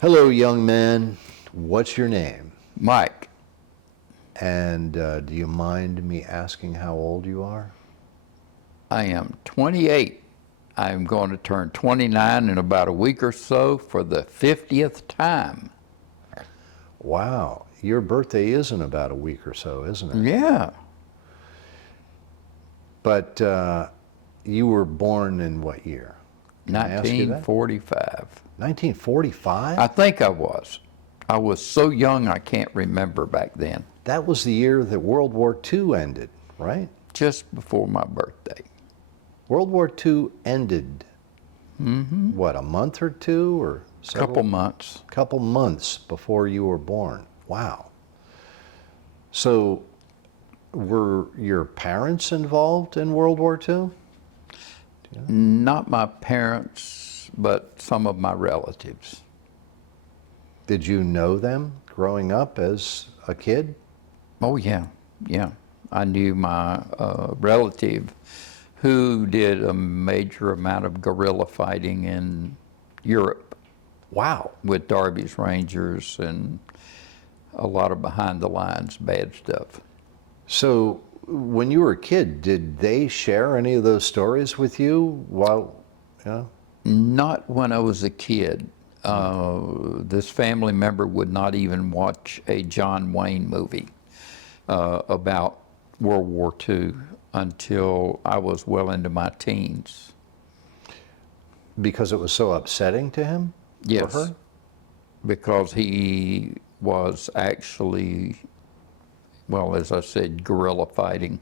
Hello, young man. What's your name? Mike, And do you mind me asking how old you are? I am 28. I'm going to turn 29 in about a week or so for the 50th time. Wow, your birthday is in about a week or so, isn't it? Yeah, But you were born in what year? Can I ask you that? 1945. 1945? I think I was. I was so young I can't remember back then, That was the year that World War II ended, right? just before my birthday. World War II ended, what, a month or two or several? Couple months. Couple months before you were born. Wow. So were your parents involved in World War II? Not my parents, but some of my relatives. Did you know them growing up as a kid? Oh, yeah, yeah. I knew my relative who did a major amount of guerrilla fighting in Europe Wow. with Darby's Rangers and a lot of behind the lines bad stuff. So when you were a kid, did they share any of those stories with you while, you know? Not when I was a kid. This family member would not even watch a John Wayne movie about World War II until I was well into my teens. Because it was so upsetting to him? Yes, For her? because he was actually, well, as I said, guerrilla fighting,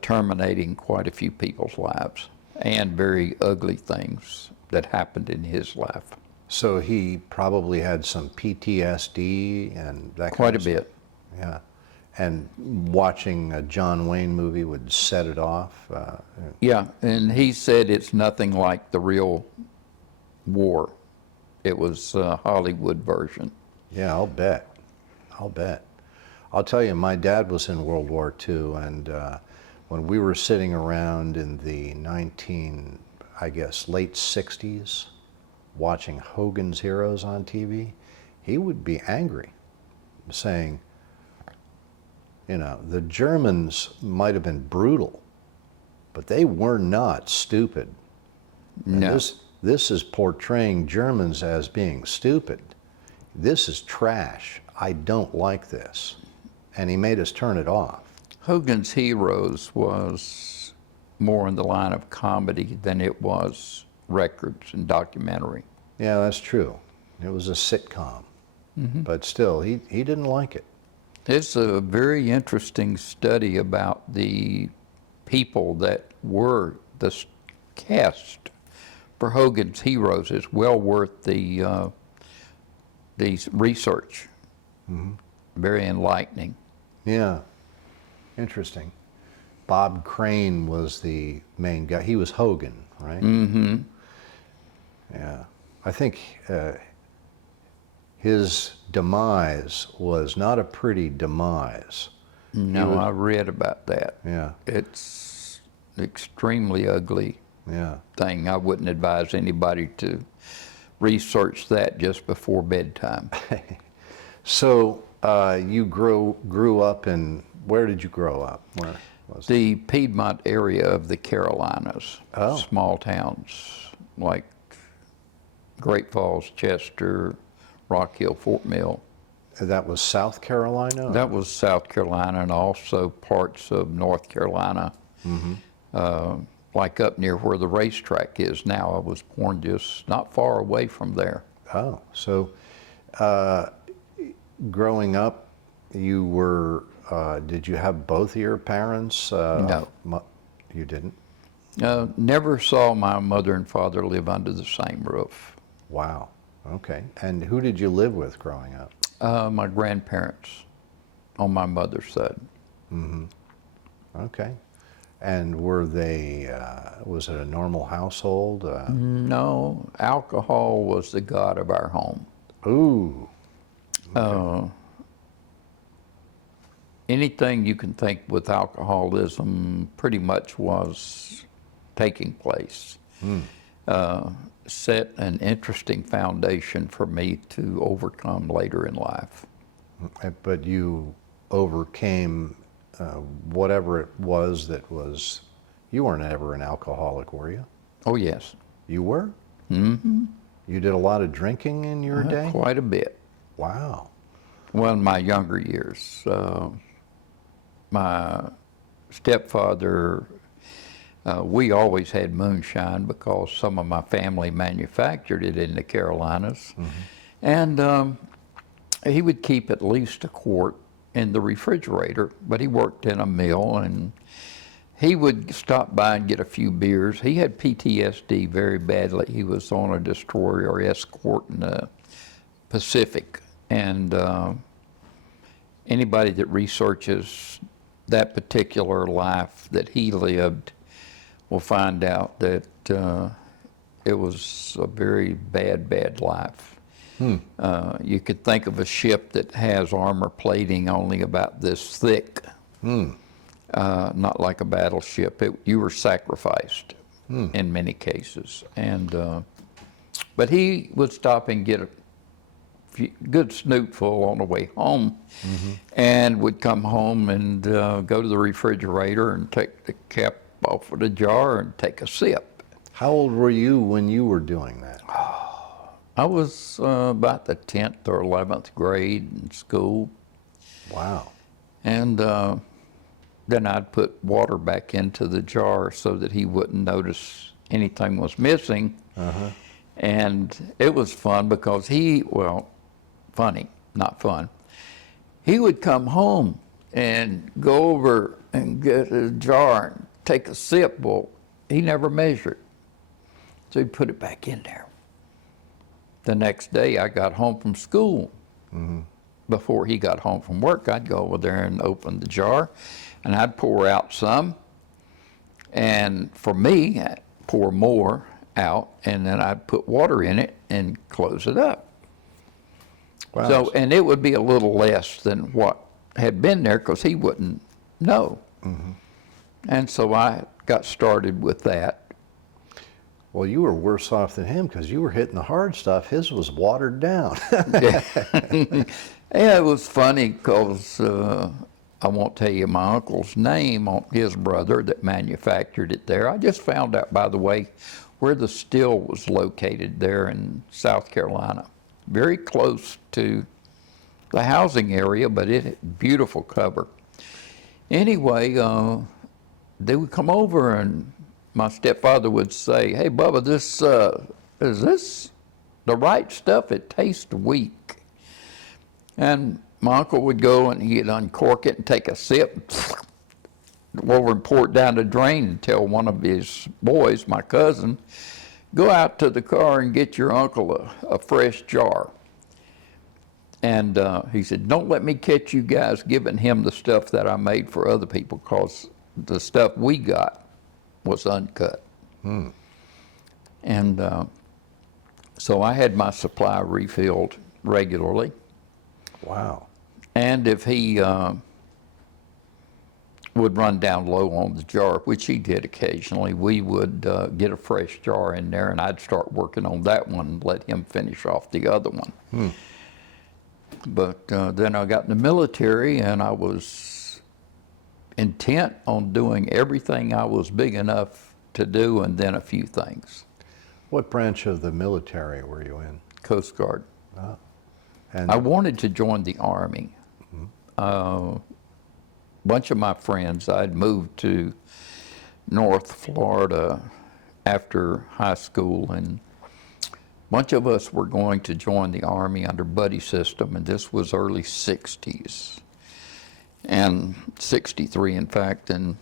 terminating quite a few people's lives, and very ugly things that happened in his life. So he probably had some PTSD and that Quite kind a of bit. stuff. Yeah. And watching a John Wayne movie would set it off. Yeah, and he said it's nothing like the real war. It was a Hollywood version. Yeah, I'll bet. I'll bet. I'll tell you, my dad was in World War II, and when we were sitting around in the late 60s, watching Hogan's Heroes on TV, he would be angry, saying, you know, the Germans might have been brutal, but they were not stupid. And No. this is portraying Germans as being stupid. This is trash. I don't like this. And he made us turn it off. Hogan's Heroes was more in the line of comedy than it was records and documentary. Yeah, that's true. It was a sitcom. But still, he didn't like it. It's a very interesting study about the people that were the cast for Hogan's Heroes. It's well worth the research. Very enlightening. Yeah, interesting. Bob Crane was the main guy. He was Hogan, right? Mm-hmm. Yeah. I think his demise was not a pretty demise. No, I read about that. Yeah, It's extremely ugly yeah. thing. I wouldn't advise anybody to research that just before bedtime. So you grew up in, where did you grow up? Where was it? The Piedmont area of the Carolinas, Oh. small towns like Great Falls, Chester, Rock Hill, Fort Mill. That was South Carolina? That was South Carolina and also parts of North Carolina, like up near where the racetrack is now. I was born just not far away from there. Oh, so growing up, you were, did you have both of your parents? No. You didn't? Never saw my mother and father live under the same roof. Wow, okay. And who did you live with growing up? My grandparents on my mother's side. Okay. And were they, was it a normal household? No, alcohol was the god of our home. Ooh, Anything you can think with alcoholism pretty much was taking place. set an interesting foundation for me to overcome later in life. But you overcame whatever it was that was, you weren't ever an alcoholic, were you? Oh, yes. You were? Mm-hmm. You did a lot of drinking in your day? Quite a bit. Wow. Well, in my younger years, my stepfather, we always had moonshine because some of my family manufactured it in the Carolinas. Mm-hmm. And he would keep at least a quart in the refrigerator, but he worked in a mill and he would stop by and get a few beers. He had PTSD very badly. He was on a destroyer or escort in the Pacific. And anybody that researches that particular life that he lived will find out that it was a very bad, bad life. You could think of a ship that has armor plating only about this thick, not like a battleship. You were sacrificed in many cases. And but he would stop and get a good snootful on the way home, and would come home and go to the refrigerator and take the cap off of the jar and take a sip. How old were you when you were doing that? I was about the 10th or 11th grade in school. Wow. And then I'd put water back into the jar so that he wouldn't notice anything was missing. And it was fun because funny, not fun. He would come home and go over and get a jar and take a sip. Well, he never measured. So he put it back in there. The next day I got home from school. Before he got home from work, I'd go over there and open the jar and I'd pour out some. And for me, I'd pour more out and then I'd put water in it and close it up. Wow. So, and it would be a little less than what had been there because he wouldn't know. And so I got started with that. Well, you were worse off than him because you were hitting the hard stuff. His was watered down. Yeah, it was funny because I won't tell you my uncle's name on his brother that manufactured it there. I just found out, by the way, where the still was located there in South Carolina. Very close to the housing area, but it had beautiful cover. Anyway, they would come over and my stepfather would say, "Hey, Bubba, is this the right stuff? It tastes weak." And my uncle would go and he'd uncork it and take a sip, over and pour it down the drain and tell one of his boys, my cousin, "Go out to the car and get your uncle a fresh jar." And he said, "Don't let me catch you guys giving him the stuff that I made for other people because the stuff we got was uncut." And so I had my supply refilled regularly. Wow. And if he would run down low on the jar, which he did occasionally, we would get a fresh jar in there and I'd start working on that one and let him finish off the other one. But then I got in the military and I was intent on doing everything I was big enough to do and then a few things. What branch of the military were you in? Coast Guard. And I wanted to join the Army. A bunch of my friends, I'd moved to North Florida after high school, and a bunch of us were going to join the Army under buddy system, and this was early 60s, and 63 in fact, and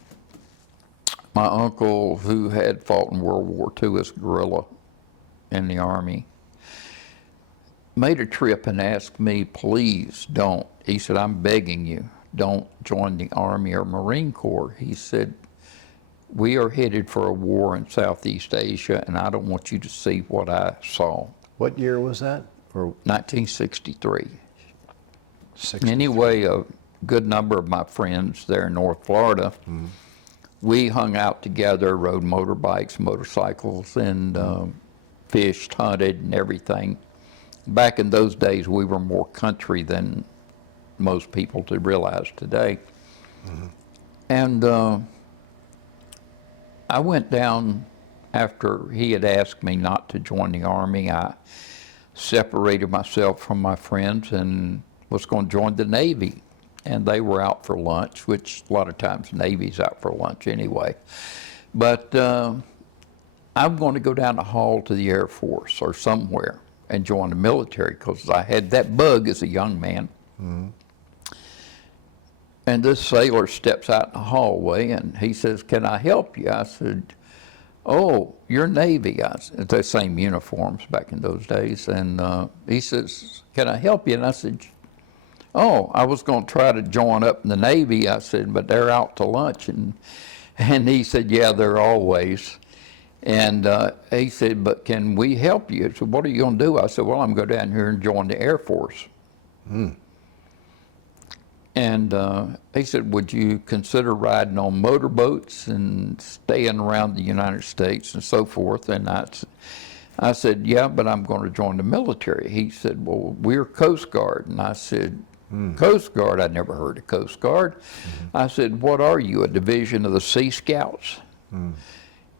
my uncle, who had fought in World War II as a guerrilla in the Army, made a trip and asked me, "Please don't." He said, "I'm begging you, don't join the Army or Marine Corps." He said, "We are headed for a war in Southeast Asia, and I don't want you to see what I saw." what year was that? Or 1963. 60? Anyway, a good number of my friends there in North Florida we hung out together, rode motorbikes, motorcycles, and fished, hunted, and everything. Back in those days, we were more country than most people to realize today. And I went down after he had asked me not to join the Army. I separated myself from my friends and was going to join the Navy. And they were out for lunch, which a lot of times Navy's out for lunch anyway. But I'm going to go down the hall to the Air Force or somewhere and join the military because I had that bug as a young man. And this sailor steps out in the hallway and he says, "Can I help you?" I said, "Oh, you're Navy." I said, the same uniforms back in those days. And he says, "Can I help you?" And I said, "Oh, I was going to try to join up in the Navy." I said, "But they're out to lunch." And he said, "Yeah, they're always." And he said, "But can we help you?" I said, "What are you going to do?" I said, "Well, I'm going to go down here and join the Air Force." And he said, "Would you consider riding on motorboats and staying around the United States and so forth?" And I said, "Yeah, but I'm going to join the military." He said, "Well, we're Coast Guard." And I said, "Coast Guard? I'd never heard of Coast Guard." I said, "What are you, a division of the Sea Scouts?"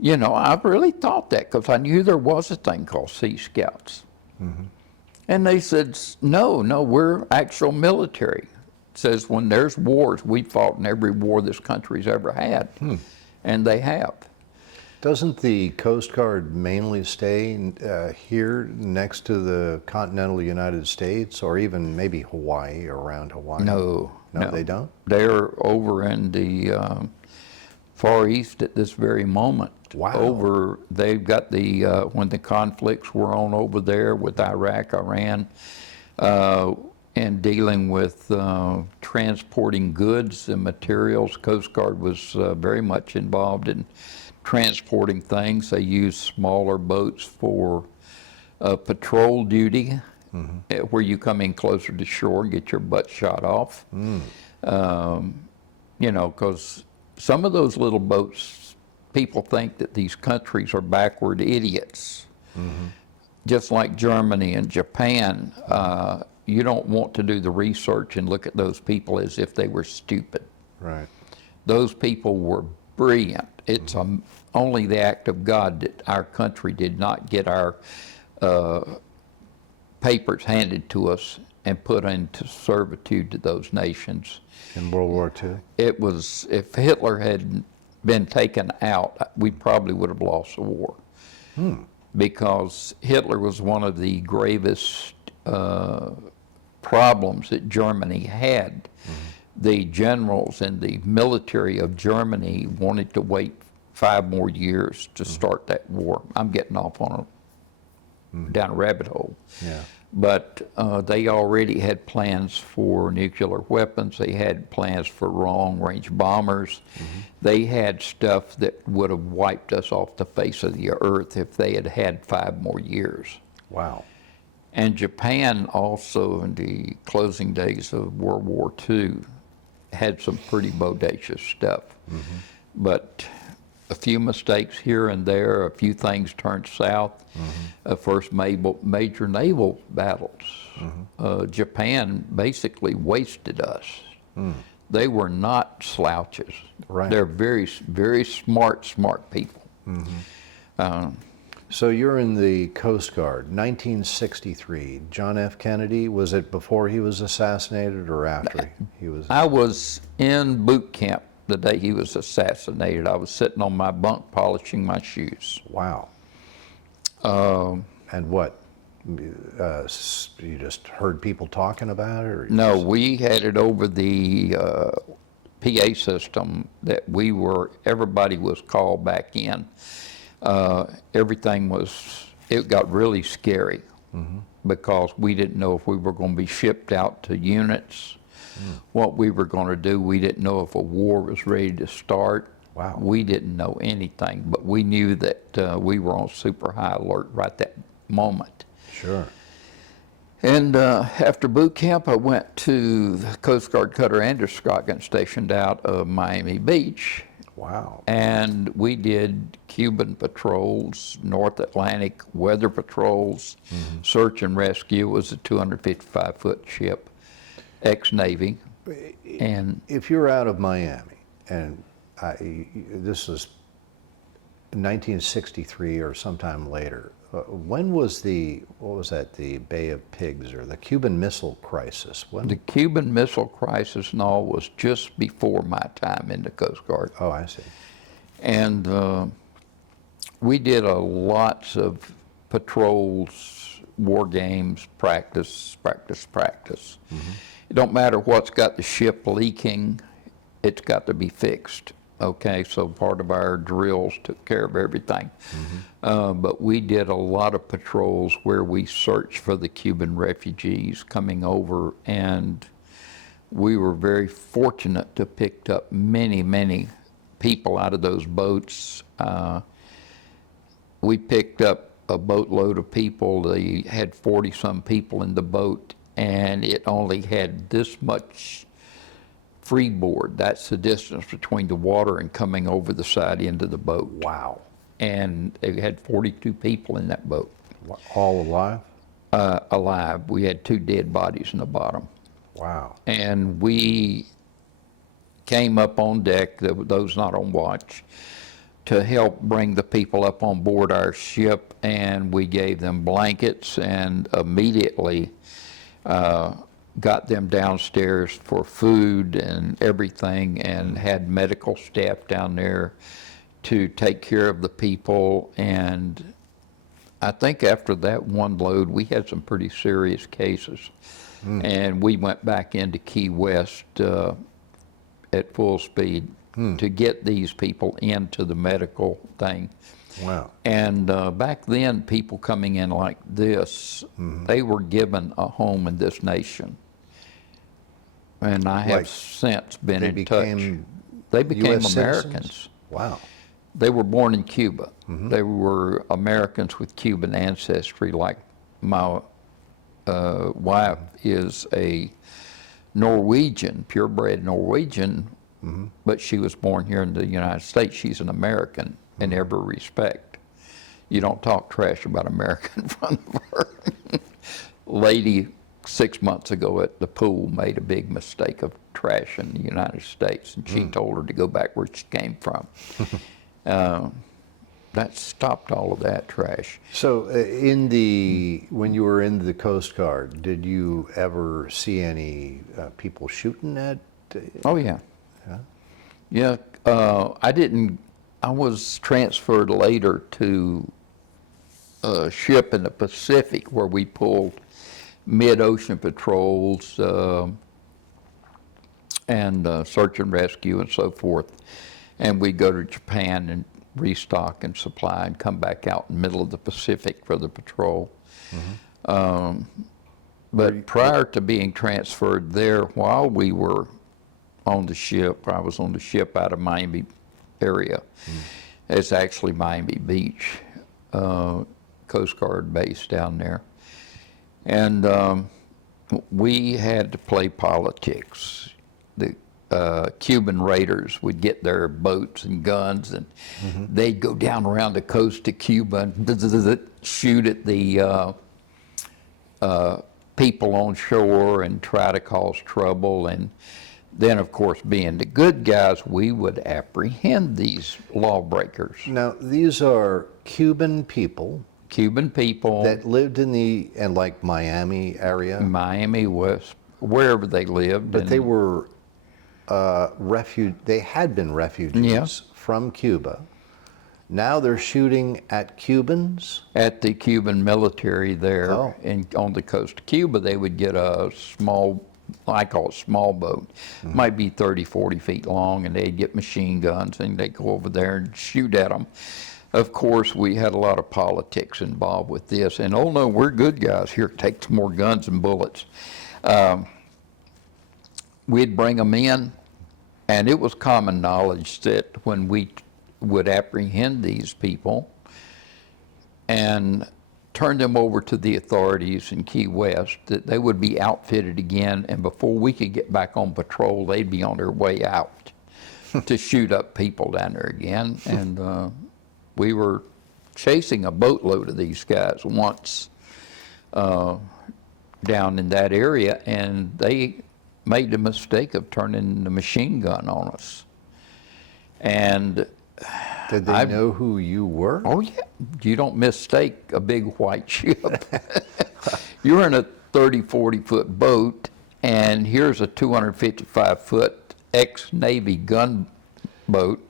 You know, I really thought that because I knew there was a thing called Sea Scouts. And they said, no, we're actual military. It says when there's wars, we fought in every war this country's ever had. And they have. Doesn't the Coast Guard mainly stay here next to the continental United States, or even maybe Hawaii, or around Hawaii? No, they don't? They're over in the Far East at this very moment. Wow. They've got the, when the conflicts were on over there with Iraq, Iran, and dealing with transporting goods and materials. Coast Guard was very much involved in transporting things. They used smaller boats for patrol duty, where you come in closer to shore and get your butt shot off. You know, because some of those little boats, people think that these countries are backward idiots. Just like Germany and Japan, you don't want to do the research and look at those people as if they were stupid. Right. Those people were brilliant. It's only the act of God that our country did not get our papers handed to us and put into servitude to those nations. In World War II? It was, if Hitler had been taken out, we probably would have lost the war. Because Hitler was one of the gravest problems that Germany had. The generals and the military of Germany wanted to wait 5 more years to start that war. I'm getting off on down a rabbit hole. Yeah. But they already had plans for nuclear weapons. They had plans for long-range bombers. They had stuff that would have wiped us off the face of the earth if they had had 5 more years. Wow. And Japan also, in the closing days of World War II, had some pretty bodacious stuff. But a few mistakes here and there, a few things turned south. First major naval battles. Japan basically wasted us. They were not slouches. Right. They're very, very smart people. So you're in the Coast Guard, 1963. John F. Kennedy, was it before he was assassinated or after he was? I was in boot camp the day he was assassinated. I was sitting on my bunk polishing my shoes. Wow. And what? You just heard people talking about it? Or No, we had it over the PA system that everybody was called back in. Everything it got really scary because we didn't know if we were going to be shipped out to units, what we were going to do. We didn't know if a war was ready to start. Wow. We didn't know anything, but we knew that we were on super high alert right that moment. Sure. And after boot camp, I went to the Coast Guard Cutter Androscoggin stationed out of Miami Beach. Wow. And we did Cuban patrols, North Atlantic weather patrols, search and rescue. It was a 255-foot ship, ex-Navy. And If you're out of Miami, and this is 1963 or sometime later, when was what was that, the Bay of Pigs or the Cuban Missile Crisis? When? the Cuban Missile Crisis and all was just before my time in the Coast Guard. Oh, I see. And we did lots of patrols, war games, practice. It don't matter what's got the ship leaking, it's got to be fixed. Okay, so part of our drills took care of everything. But we did a lot of patrols where we searched for the Cuban refugees coming over, and we were very fortunate to pick up many people out of those boats. We picked up a boatload of people. They had 40-some people in the boat, and it only had this much freeboard. That's the distance between the water and coming over the side into the boat. Wow. And they had 42 people in that boat. All alive? Alive. We had 2 dead bodies in the bottom. Wow. And we came up on deck, those not on watch, to help bring the people up on board our ship, and we gave them blankets and immediately got them downstairs for food and everything, and had medical staff down there to take care of the people. And I think after that one load, we had some pretty serious cases. And we went back into Key West at full speed to get these people into the medical thing. Wow. And back then, people coming in like this, they were given a home in this nation. And I have Like since been they in touch. became They became US Americans. citizens? Wow. They were born in Cuba. They were Americans with Cuban ancestry, like my wife is a Norwegian, purebred Norwegian, but she was born here in the United States. She's an American in every respect. You don't talk trash about America in front of her. Lady 6 months ago at the pool made a big mistake of trash in the United States, and she told her to go back where she came from. That stopped all of that trash. So when you were in the Coast Guard, did you ever see any people shooting at? Oh yeah. Yeah, I was transferred later to a ship in the Pacific where we pulled mid-ocean patrols and search and rescue and so forth. And we'd go to Japan and restock and supply and come back out in the middle of the Pacific for the patrol. But prior to being transferred there, while we were on the ship, I was on the ship out of Miami area. It's actually Miami Beach, Coast Guard base down there. And we had to play politics. The Cuban raiders would get their boats and guns, and they'd go down around the coast of Cuba and shoot at the people on shore and try to cause trouble. And then, of course, being the good guys, we would apprehend these lawbreakers. Now, these are Cuban people that lived in like Miami area, Miami, West, wherever they lived. but they were they had been refugees from Cuba. Now they're shooting at Cubans? At the Cuban military there, Oh. and on the coast of Cuba, they would get a small, I call it small boat, might be 30, 40 feet long, and they'd get machine guns, and they'd go over there and shoot at them. Of course, we had a lot of politics involved with this, and oh no, we're good guys, here, take some more guns and bullets. We'd bring them in, and it was common knowledge that when we would apprehend these people and turn them over to the authorities in Key West, that they would be outfitted again, and before we could get back on patrol, they'd be on their way out. to shoot up people down there again. And we were chasing a boatload of these guys once down in that area, and they made the mistake of turning the machine gun on us. And Did they know who you were? oh yeah, you don't mistake a big white ship. You're in a 30, 40-foot boat, and here's a 255-foot ex-Navy gunboat.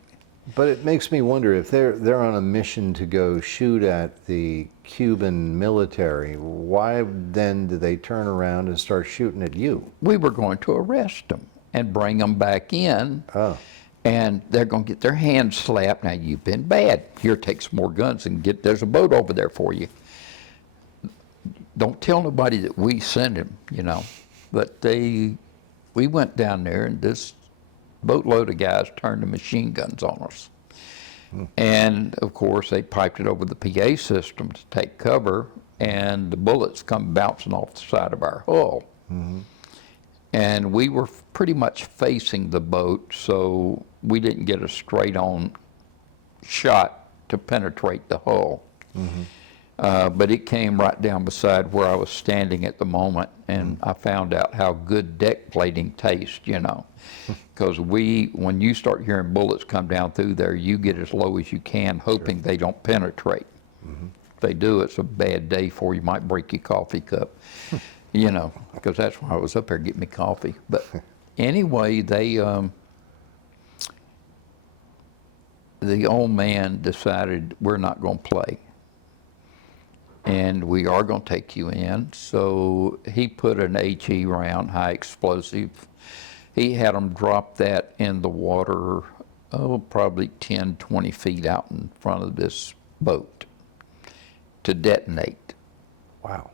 But it makes me wonder if they're on a mission to go shoot at the Cuban military. Why then do they turn around and start shooting at you? We were going to arrest them and bring them back in. Oh. And they're going to get their hands slapped. Now, you've been bad. Here, take some more guns and there's a boat over there for you. Don't tell nobody that we sent him, you know. But we went down there, and this boatload of guys turned the machine guns on us. And, of course, they piped it over the PA system to take cover, and the bullets come bouncing off the side of our hull. And we were pretty much facing the boat, so we didn't get a straight-on shot to penetrate the hull. But it came right down beside where I was standing at the moment, and I found out how good deck plating tastes, you know. Because when you start hearing bullets come down through there, you get as low as you can, hoping they don't penetrate. If they do, it's a bad day for you. Might break your coffee cup. You know, because that's why I was up there getting me coffee. But anyway, the old man decided we're not going to play. And we are going to take you in. So he put an HE round, high explosive. He had them drop that in the water, probably 10, 20 feet out in front of this boat to detonate. Wow.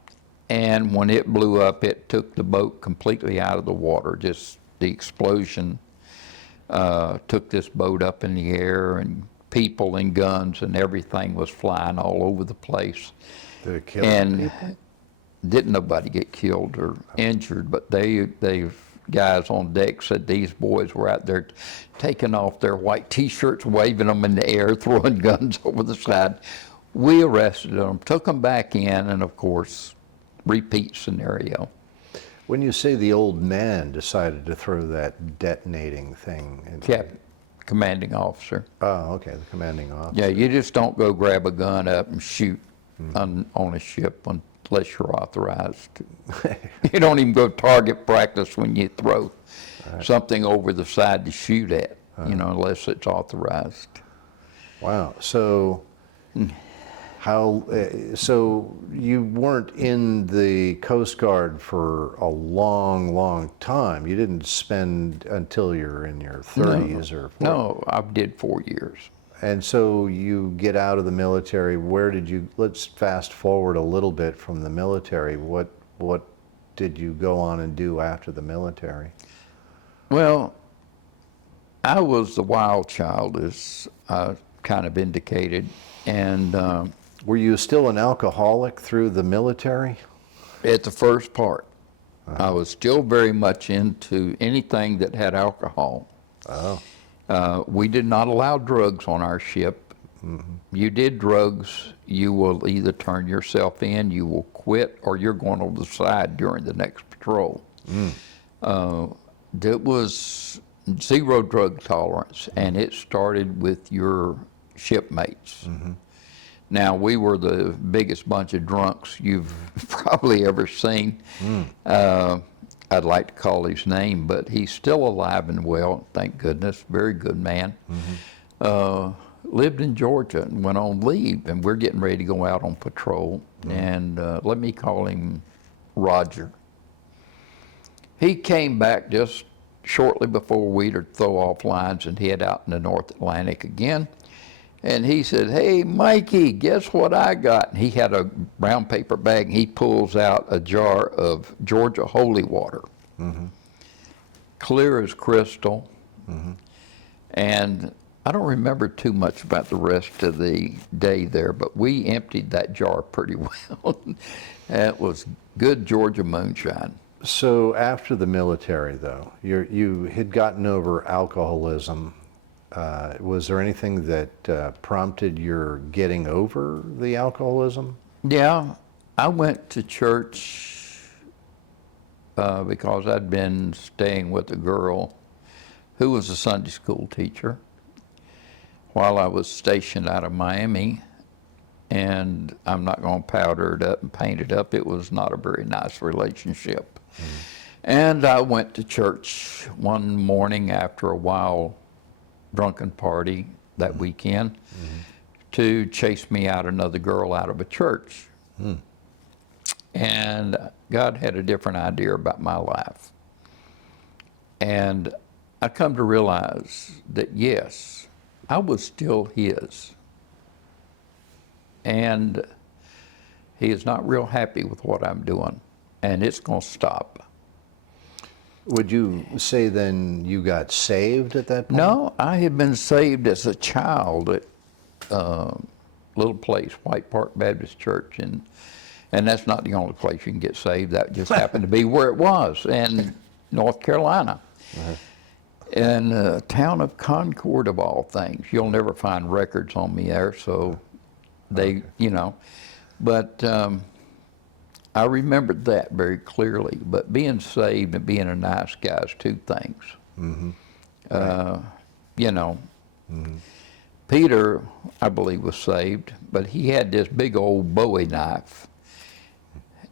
And when it blew up, it took the boat completely out of the water. Just the explosion took this boat up in the air, and people and guns and everything was flying all over the place. Did it kill people? Didn't nobody get killed or injured, but they guys on deck said these boys were out there taking off their white T-shirts, waving them in the air, throwing guns over the side. We arrested them, took them back in, and of course, repeat scenario. When you say the old man decided to throw that detonating thing in, Commanding officer. oh, okay, the commanding officer. Yeah, you just don't go grab a gun up and shoot on a ship unless you're authorized. You don't even go target practice when you throw something over the side to shoot at, you know, unless it's authorized. Wow. So so you weren't in the Coast Guard for a long, long time. You didn't spend until you're in your 30s or 40s. No, I did 4 years. And so you get out of the military. Where did you, let's fast forward a little bit from the military. What did you go on and do after the military? Well, I was the wild child, as I kind of indicated. And were you still an alcoholic through the military? at the first part, I was still very much into anything that had alcohol. Oh. We did not allow drugs on our ship. You did drugs, you will either turn yourself in, you will quit, or you're going over the side during the next patrol. There was zero drug tolerance, and it started with your shipmates. Now, we were the biggest bunch of drunks you've probably ever seen. I'd like to call his name, but he's still alive and well, thank goodness. Very good man. Lived in Georgia and went on leave, and we're getting ready to go out on patrol. And let me call him Roger. He came back just shortly before we'd throw off lines and head out in the North Atlantic again. And he said, "Hey, Mikey, guess what I got?" And he had a brown paper bag, and he pulls out a jar of Georgia holy water, clear as crystal. And I don't remember too much about the rest of the day there, but we emptied that jar pretty well. That was good Georgia moonshine. So after the military, though, you had gotten over alcoholism. Was there anything that prompted your getting over the alcoholism? Yeah, I went to church because I'd been staying with a girl who was a Sunday school teacher while I was stationed out of Miami. And I'm not going to powder it up and paint it up. It was not a very nice relationship. And I went to church one morning after a wild drunken party that weekend to chase me out another girl out of a church. And God had a different idea about my life. And I come to realize that, yes, I was still His. And He is not real happy with what I'm doing. And it's going to stop. Would you say then you got saved at that point? No, I had been saved as a child at a little place, White Park Baptist Church, and that's not the only place you can get saved. That just happened to be where it was, in North Carolina. In the town of Concord, of all things. You'll never find records on me there, so they, but I remembered that very clearly. But being saved and being a nice guy is two things. Peter, I believe, was saved, but he had this big old Bowie knife.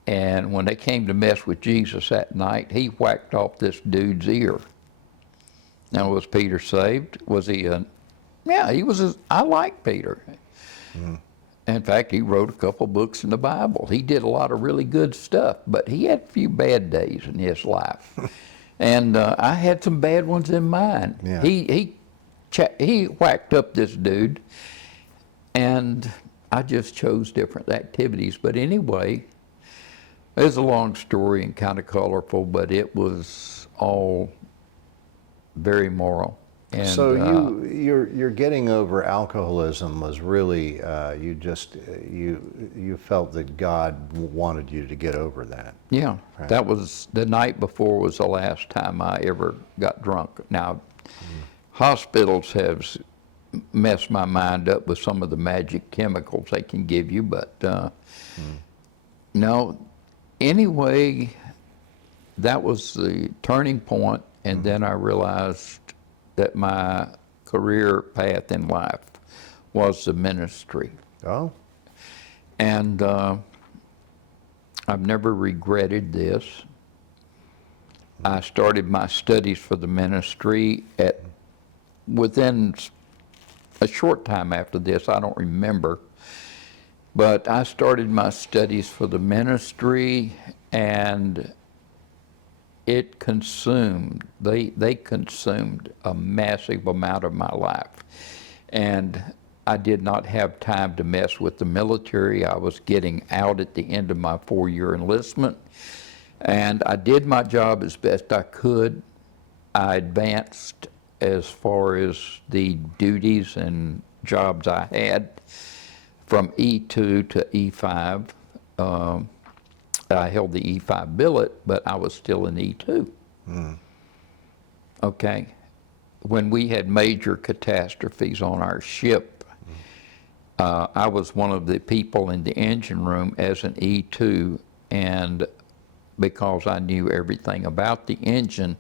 And when they came to mess with Jesus that night, he whacked off this dude's ear. Now, was Peter saved? Was he yeah, he was. I like Peter. In fact, he wrote a couple books in the Bible. He did a lot of really good stuff, but he had a few bad days in his life. And I had some bad ones in mine. Yeah. He whacked up this dude, and I just chose different activities. But anyway, it's a long story and kind of colorful, but it was all very moral. And, so you're getting over alcoholism was really you felt that God wanted you to get over that. Yeah, right. That was the night before was the last time I ever got drunk. Now, hospitals have messed my mind up with some of the magic chemicals they can give you, but no. Anyway, that was the turning point, and then I realized that my career path in life was the ministry. Oh. And I've never regretted this. I started my studies for the ministry within a short time after this, I don't remember, but I started my studies for the ministry, and it consumed, they consumed a massive amount of my life. And I did not have time to mess with the military. I was getting out at the end of my 4-year enlistment. And I did my job as best I could. I advanced as far as the duties and jobs I had from E2 to E5. I held the E5 billet, but I was still in E2. Okay. When we had major catastrophes on our ship, I was one of the people in the engine room as an E2, and because I knew everything about the engine,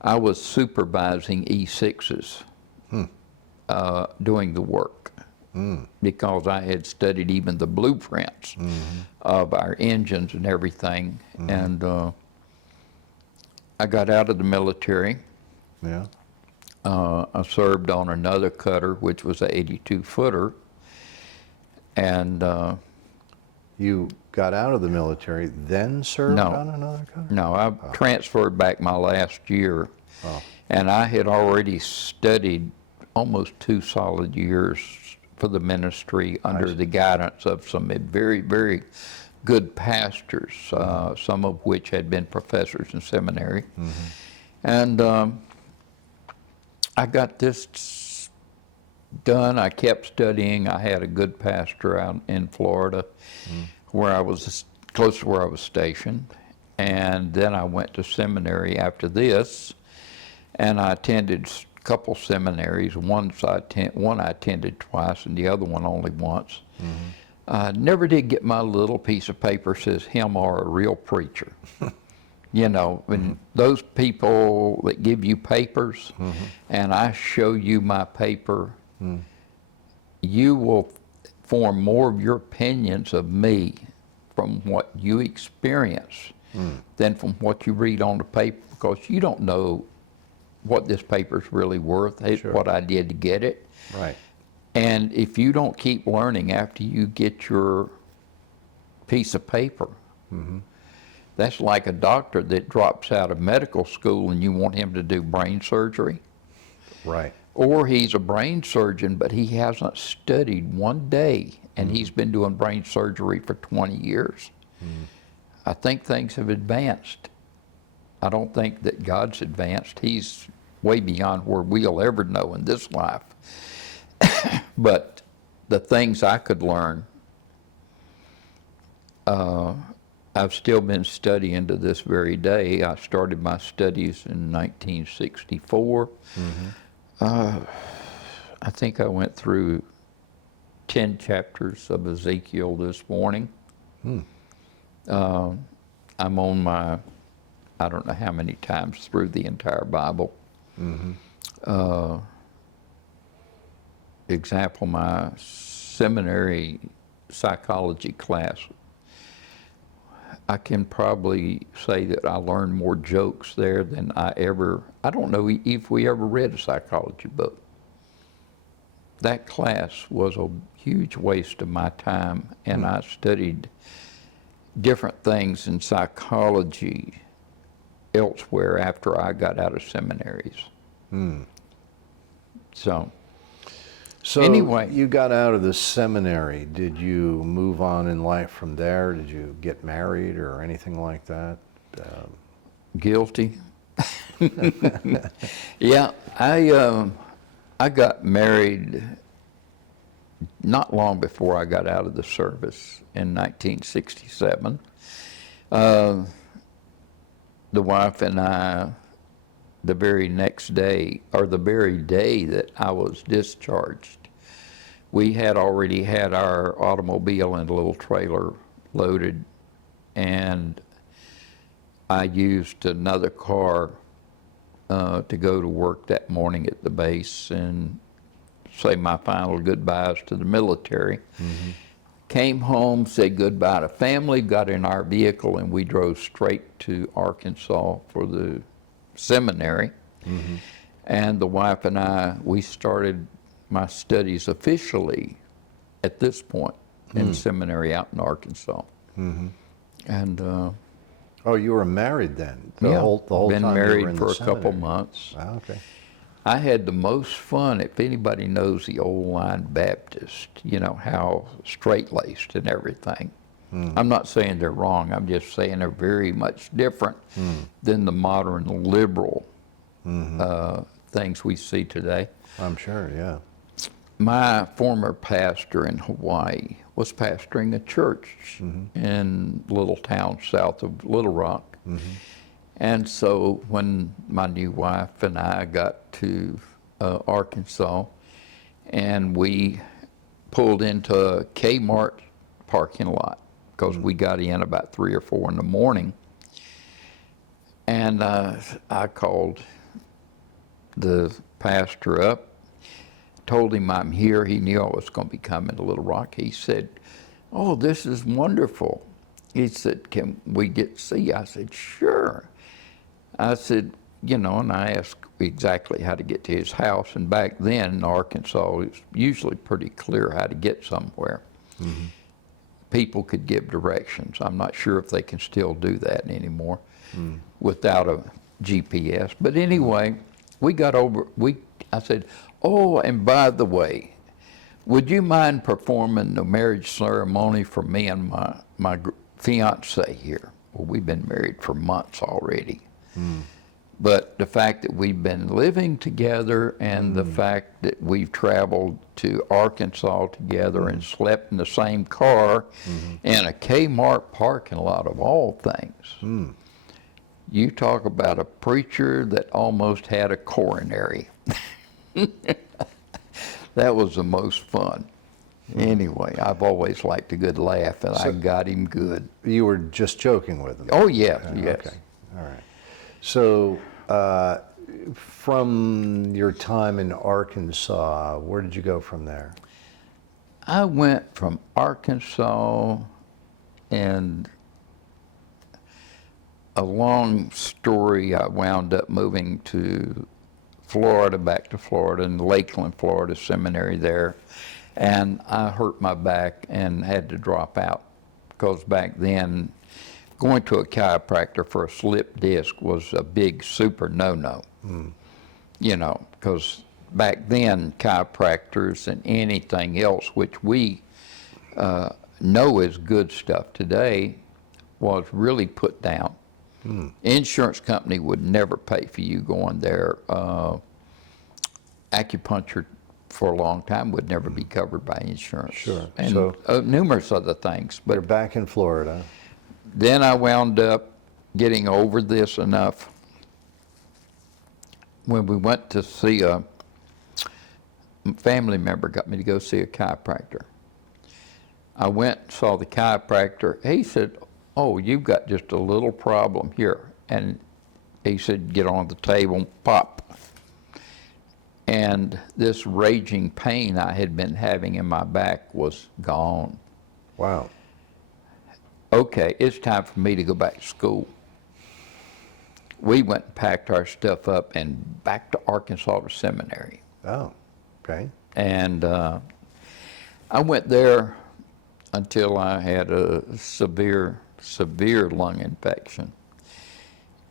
I was supervising E6s doing the work. Because I had studied even the blueprints of our engines and everything. And I got out of the military. Yeah. I served on another cutter, which was an 82-footer. And You got out of the military, then served No. on another cutter? no, I transferred back my last year. And I had already studied almost 2 solid years for the ministry under the guidance of some very, very good pastors, some of which had been professors in seminary. And I got this done. I kept studying. I had a good pastor out in Florida where I was close to where I was stationed. And then I went to seminary after this, and I attended couple seminaries. One I attended twice, and the other one only once. Never did get my little piece of paper says him or a real preacher. You know, and those people that give you papers, and I show you my paper, you will form more of your opinions of me from what you experience than from what you read on the paper, because you don't know what this paper's really worth, Sure. what I did to get it. Right. And if you don't keep learning after you get your piece of paper, that's like a doctor that drops out of medical school and you want him to do brain surgery. Right. Or he's a brain surgeon, but he hasn't studied one day, and he's been doing brain surgery for 20 years. I think things have advanced. I don't think that God's advanced. He's way beyond where we'll ever know in this life. But the things I could learn, I've still been studying to this very day. I started my studies in 1964. I think I went through 10 chapters of Ezekiel this morning. I'm on my, I don't know how many times through the entire Bible. Example, my seminary psychology class, I can probably say that I learned more jokes there than I don't know if we ever read a psychology book. That class was a huge waste of my time, and I studied different things in psychology elsewhere after I got out of seminaries. So anyway, you got out of the seminary. Did you move on in life from there? Did you get married or anything like that? guilty. Yeah, I got married not long before I got out of the service in 1967. The wife and I, the very next day, or the very day that I was discharged, we had already had our automobile and a little trailer loaded, and I used another car to go to work that morning at the base and say my final goodbyes to the military. Came home, said goodbye to family, got in our vehicle, and we drove straight to Arkansas for the seminary. And the wife and I, we started my studies officially at this point in seminary out in Arkansas. And Oh, you were married then? The yeah, whole been time you were married in for the a couple seminary. months. Ah, okay. I had the most fun, if anybody knows the old line Baptist, you know, how straight-laced and everything. I'm not saying they're wrong, I'm just saying they're very much different than the modern liberal things we see today. I'm sure, yeah. My former pastor in Hawaii was pastoring a church in a little town south of Little Rock. And so when my new wife and I got to Arkansas, and we pulled into a Kmart parking lot, because we got in about 3 or 4 in the morning, and I called the pastor up, told him I'm here. He knew I was going to be coming to Little Rock. He said, "Oh, this is wonderful." He said, "Can we get to see you?" I said, "Sure." I said, you know, and I asked exactly how to get to his house. And back then in Arkansas, it was usually pretty clear how to get somewhere. People could give directions. I'm not sure if they can still do that anymore without a GPS. But anyway, we got over, I said, "Oh, and by the way, would you mind performing the marriage ceremony for me and my fiance here?" Well, we've been married for months already. But the fact that we've been living together and the fact that we've traveled to Arkansas together and slept in the same car in a Kmart parking lot of all things. You talk about a preacher that almost had a coronary. That was the most fun. Anyway, I've always liked a good laugh, and I got him good. You were just joking with him? Oh, yes, yes. Okay, all right. So, from your time in Arkansas, where did you go from there? I went from Arkansas, and a long story, I wound up moving to Florida, back to Florida, in Lakeland, Florida Seminary there. And I hurt my back and had to drop out, because back then, going to a chiropractor for a slip disc was a big super no-no. You know, because back then, chiropractors and anything else, which we know is good stuff today, was really put down. Insurance company would never pay for you going there. Acupuncture for a long time would never be covered by insurance. Sure. And So numerous other things. you're But back in Florida. then I wound up getting over this enough when we went to see a family member got me to go see a chiropractor. I went and saw the chiropractor. He said, "Oh, you've got just a little problem here." And he said, "Get on the table, pop." And this raging pain I had been having in my back was gone. Wow. Okay, it's time for me to go back to school. We went and packed our stuff up and back to Arkansas to seminary. Oh, okay. And I went there until I had a severe lung infection.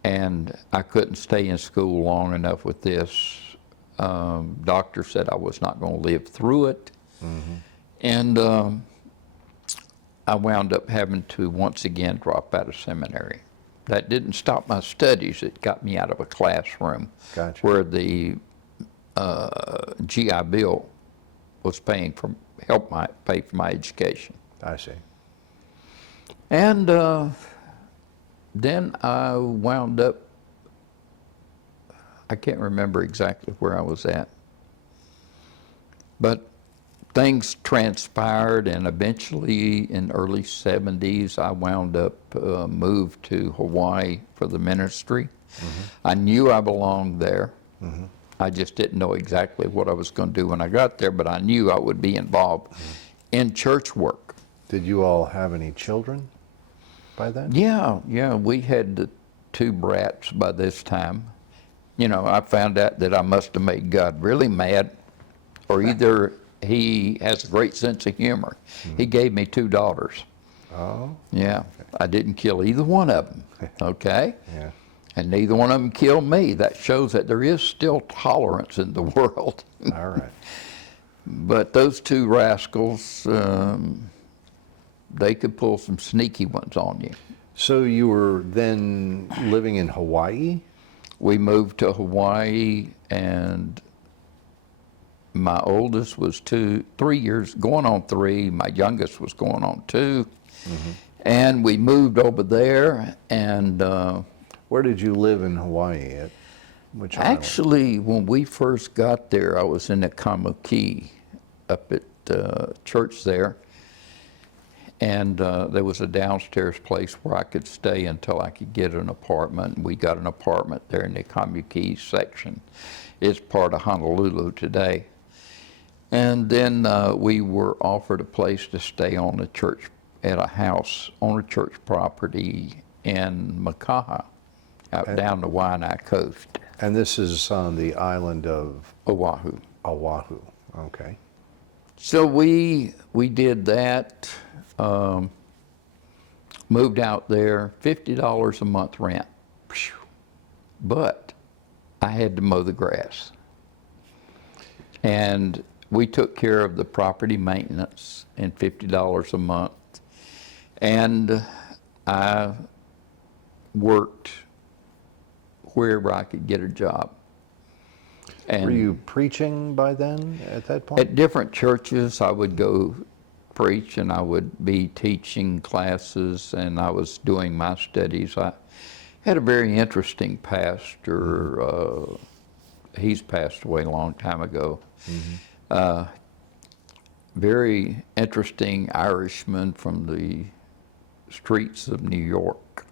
And I couldn't stay in school long enough with this. Doctor said I was not going to live through it. And I wound up having to once again drop out of seminary. That didn't stop my studies. It got me out of a classroom Gotcha. where the GI Bill was paying for pay for my education. I see. And then I wound up, I can't remember exactly where I was at, but things transpired, and eventually in early 70s, I wound up moved to Hawaii for the ministry. I knew I belonged there. I just didn't know exactly what I was going to do when I got there, but I knew I would be involved in church work. Did you all have any children by then? Yeah, we had the 2 brats by this time. You know, I found out that I must have made God really mad, or either he has a great sense of humor. He gave me 2 daughters. Oh, Yeah, I didn't kill either one of them, okay? yeah. And neither one of them killed me. That shows that there is still tolerance in the world. All right. But those 2 rascals, they could pull some sneaky ones on you. So you were then living in Hawaii? We moved to Hawaii, and my oldest was 3 years, going on 3. My youngest was going on 2. And we moved over there, and Where did you live in Hawaii? At which island? actually, when we first got there, I was in the Kamuki up at church there. And there was a downstairs place where I could stay until I could get an apartment. We got an apartment there in the Kamuki section. It's part of Honolulu today. And then we were offered a place to stay on the church, at a house on a church property in Makaha, out down the Waianae coast, And this is on the island of Oahu. Oahu. Okay. So we did that, moved out there, $50 a month rent. Phew. But I had to mow the grass. And we took care of the property maintenance and $50 a month. And I worked wherever I could get a job. And Were you preaching by then at that point? at different churches, I would go preach, and I would be teaching classes, and I was doing my studies. I had a very interesting pastor, he's passed away a long time ago. Uh, very interesting Irishman from the streets of New York.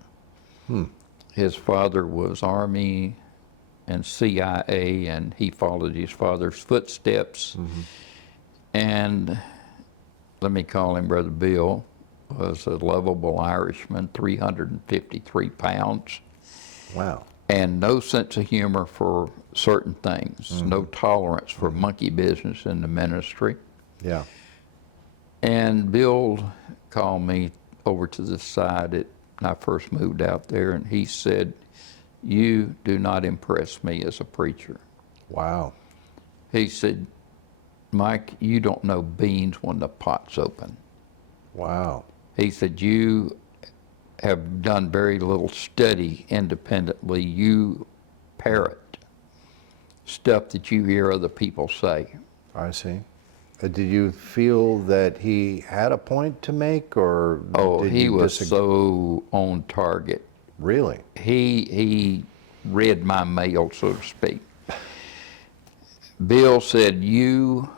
His father was Army and CIA, and he followed his father's footsteps. And let me call him Brother Bill, was a lovable Irishman, 353 pounds, Wow. and no sense of humor for certain things, no tolerance for monkey business in the ministry. Yeah. And Bill called me over to the side when I first moved out there, and he said, "You do not impress me as a preacher." Wow. He said, "Mike, you don't know beans when the pot's open." Wow. He said, "You have done very little study independently. You parrot stuff that you hear other people say." I see. Did you feel that he had a point to make, or Oh, did he you was disagree? so on target. Really? He read my mail, so to speak. Bill said, "You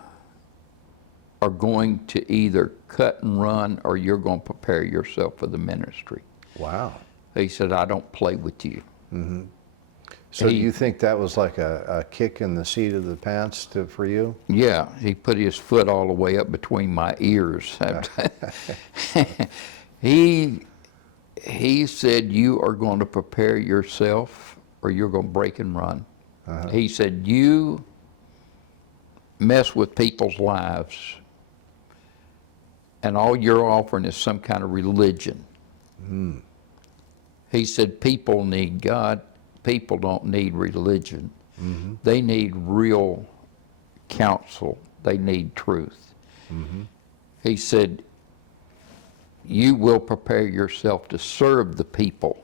are going to either cut and run, or you're going to prepare yourself for the ministry." Wow. He said, "I don't play with you." So do He- you think that was like a kick in the seat of the pants for you? Yeah, he put his foot all the way up between my ears. He said, "You are going to prepare yourself, or you're going to break and run." He said, "You mess with people's lives, and all you're offering is some kind of religion." He said, "People need God. People don't need religion. They need real counsel. They need truth." He said, "You will prepare yourself to serve the people,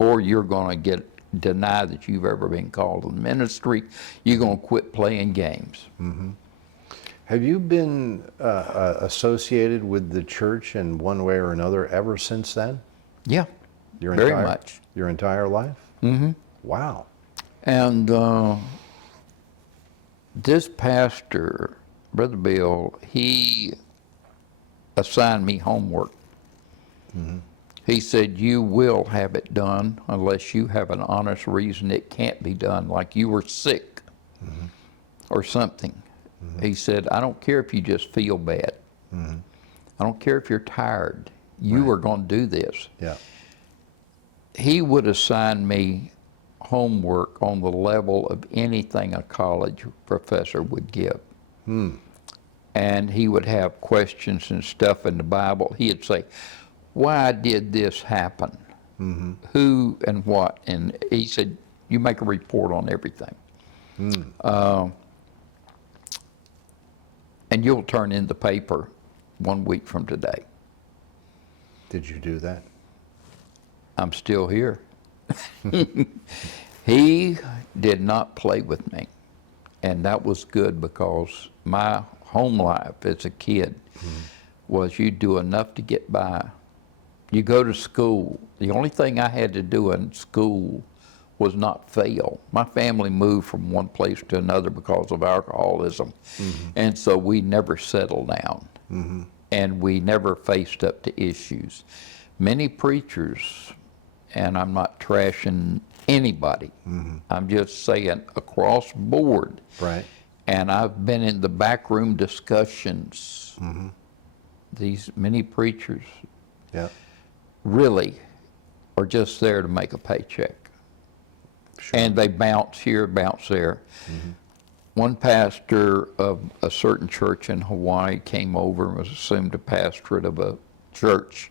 or you're going to deny that you've ever been called to the ministry. You're going to quit playing games." Have you been associated with the church in one way or another ever since then? Yeah, Your very entire, much. Your entire life? Wow. And this pastor, Brother Bill, he assigned me homework. He said, "You will have it done unless you have an honest reason it can't be done, like you were sick or something." He said, "I don't care if you just feel bad. I don't care if you're tired. You are going to do this." Yeah. He would assign me homework on the level of anything a college professor would give. And he would have questions and stuff in the Bible. He'd say, "Why did this happen? Who and what?" And he said, "You make a report on everything. And you'll turn in the paper 1 week from today." Did you do that? I'm still here. He did not play with me. And that was good, because my home life as a kid was you do enough to get by. You go to school. The only thing I had to do in school was not fail. My family moved from one place to another because of alcoholism. And so we never settled down. And we never faced up to issues. Many preachers, and I'm not trashing anybody, I'm just saying across board. Right. And I've been in the backroom discussions. These many preachers Yeah. really are just there to make a paycheck. Sure. And they bounce here, bounce there. One pastor of a certain church in Hawaii came over and was assumed a pastorate of a church.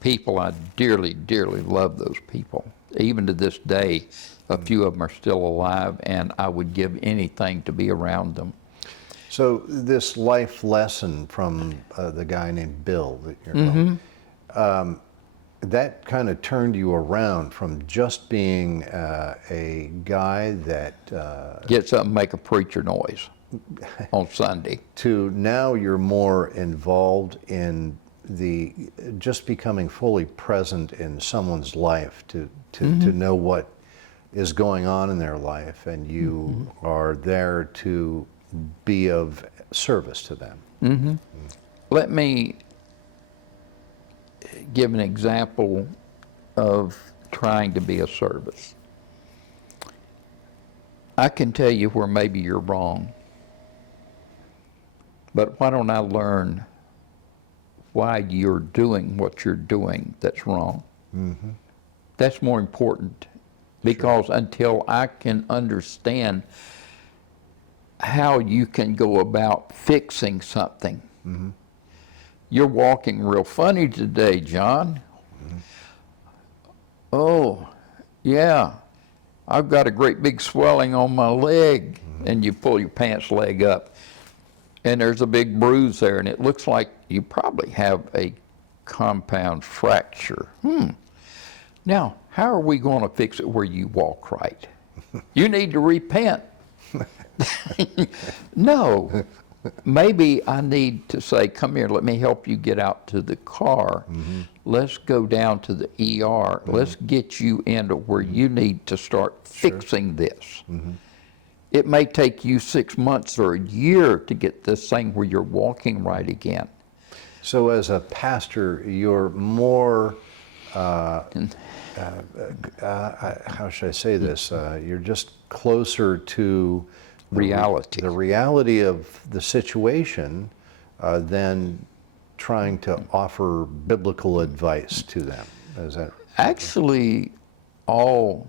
People I dearly, dearly love those people. Even to this day, a few of them are still alive, and I would give anything to be around them. So this life lesson from the guy named Bill that you're calling, that kind of turned you around from just being a guy that Get something, make a preacher noise on Sunday. to now you're more involved in just becoming fully present in someone's life to know what is going on in their life, and you are there to be of service to them. Let me give an example of trying to be of service. I can tell you where maybe you're wrong, but why don't I learn why you're doing what you're doing that's wrong? That's more important, because until I can understand how you can go about fixing something. You're walking real funny today, John. Oh, yeah, I've got a great big swelling on my leg. And you pull your pants leg up, and there's a big bruise there, and it looks like you probably have a compound fracture. Now, how are we going to fix it where you walk right? You need to repent. No. Maybe I need to say, come here, let me help you get out to the car. Let's go down to the ER. Let's get you into where you need to start fixing this. It may take you 6 months or a year to get this thing where you're walking right again. So as a pastor, you're more, how should I say this? You're just closer to Reality. the reality of the situation than trying to offer biblical advice to them. Is that Actually, all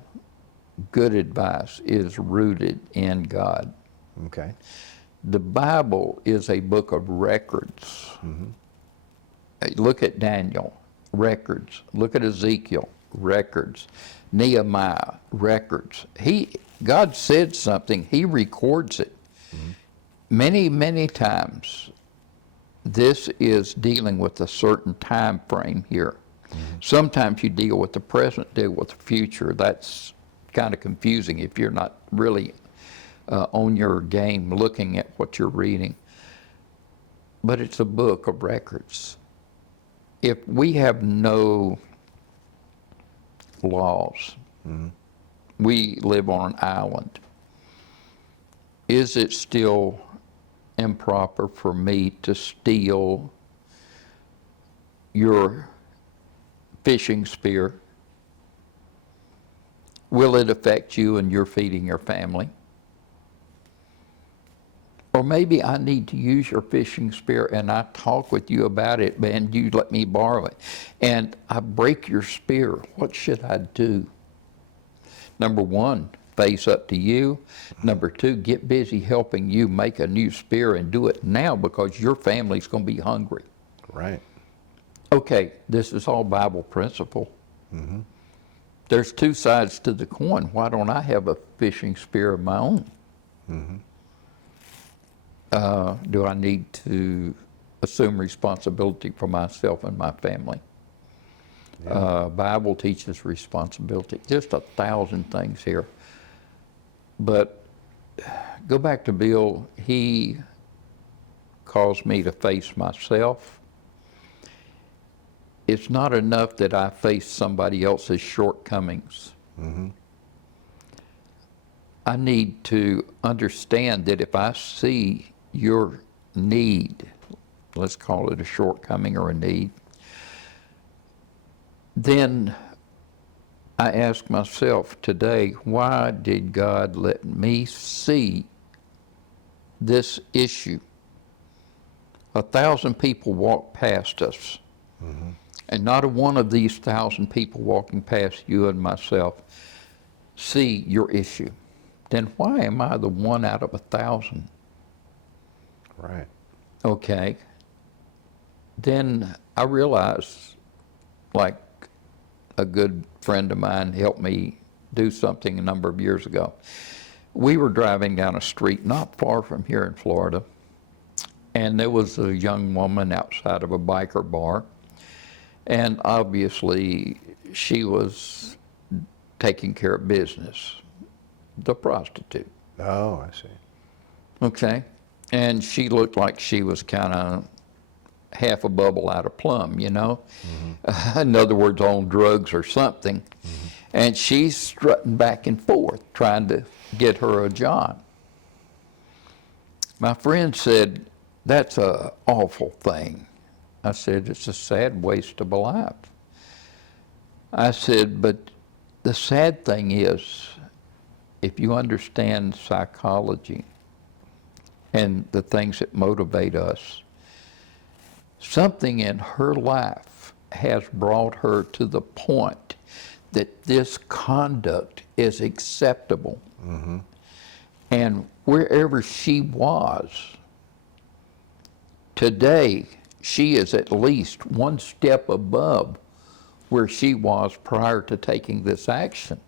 good advice is rooted in God. okay? The Bible is a book of records. Look at Daniel, records. Look at Ezekiel, records. Nehemiah, records. God said something, he records it. Many, many times, this is dealing with a certain time frame here. Sometimes you deal with the present, deal with the future. That's kind of confusing if you're not really on your game looking at what you're reading. But it's a book of records. If we have no laws, we live on an island, is it still improper for me to steal your fishing spear? Will it affect you and you're feeding your family? Or maybe I need to use your fishing spear and I talk with you about it, and you let me borrow it. And I break your spear. What should I do? Number one, face up to you. Number two, get busy helping you make a new spear, and do it now because your family's going to be hungry. Right. Okay, this is all Bible principle. There's two sides to the coin. Why don't I have a fishing spear of my own? Do I need to assume responsibility for myself and my family? Bible teaches responsibility. Just 1,000 things here. But go back to Bill. He caused me to face myself. It's not enough that I face somebody else's shortcomings. I need to understand that if I see your need, let's call it a shortcoming or a need, then I ask myself today, why did God let me see this issue? 1,000 people walk past us, and not a one of these 1,000 people walking past you and myself see your issue. Then why am I the one out of 1,000? Right. Okay. Then I realized, like a good friend of mine helped me do something a number of years ago. We were driving down a street not far from here in Florida, and there was a young woman outside of a biker bar, and obviously she was taking care of business, the prostitute. Oh, I see. Okay. And she looked like she was kind of half a bubble out of plum, you know? In other words, on drugs or something. And she's strutting back and forth trying to get her a job. My friend said, that's an awful thing. I said, it's a sad waste of a life. I said, but the sad thing is, if you understand psychology and the things that motivate us, something in her life has brought her to the point that this conduct is acceptable. Mm-hmm. And wherever she was, today she is at least one step above where she was prior to taking this action.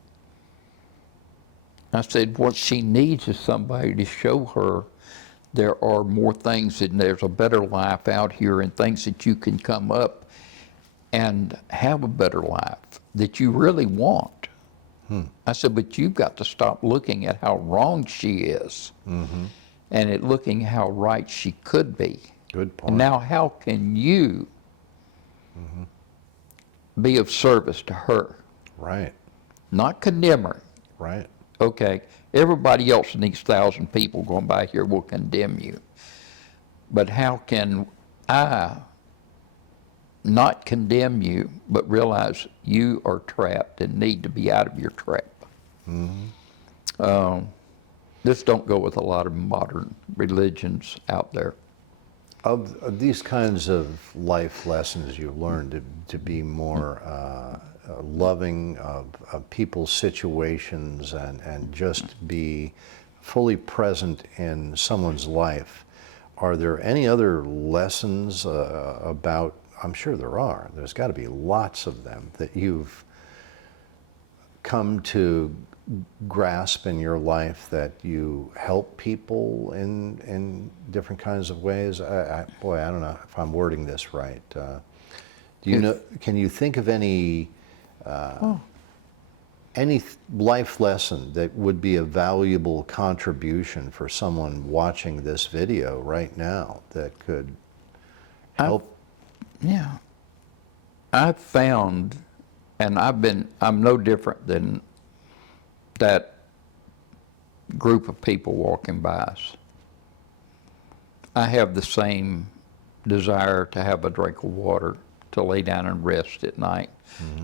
I said, what she needs is somebody to show her there are more things and there's a better life out here and things that you can come up and have a better life that you really want. I said, but you've got to stop looking at how wrong she is and at looking how right she could be. Good point. And now how can you be of service to her? Right. Not condemn her. Right. Okay, everybody else in these 1,000 people going by here will condemn you. But how can I not condemn you, but realize you are trapped and need to be out of your trap? This don't go with a lot of modern religions out there. Of these kinds of life lessons you've learned to be more loving of people's situations and just be fully present in someone's life, are there any other lessons about, I'm sure there's got to be lots of them that you've come to grasp in your life that you help people in different kinds of ways? I don't know if I'm wording this right. Can you think of any life lesson that would be a valuable contribution for someone watching this video right now that could help? Yeah. I've found, and I'm no different than that group of people walking by us. I have the same desire to have a drink of water, to lay down and rest at night,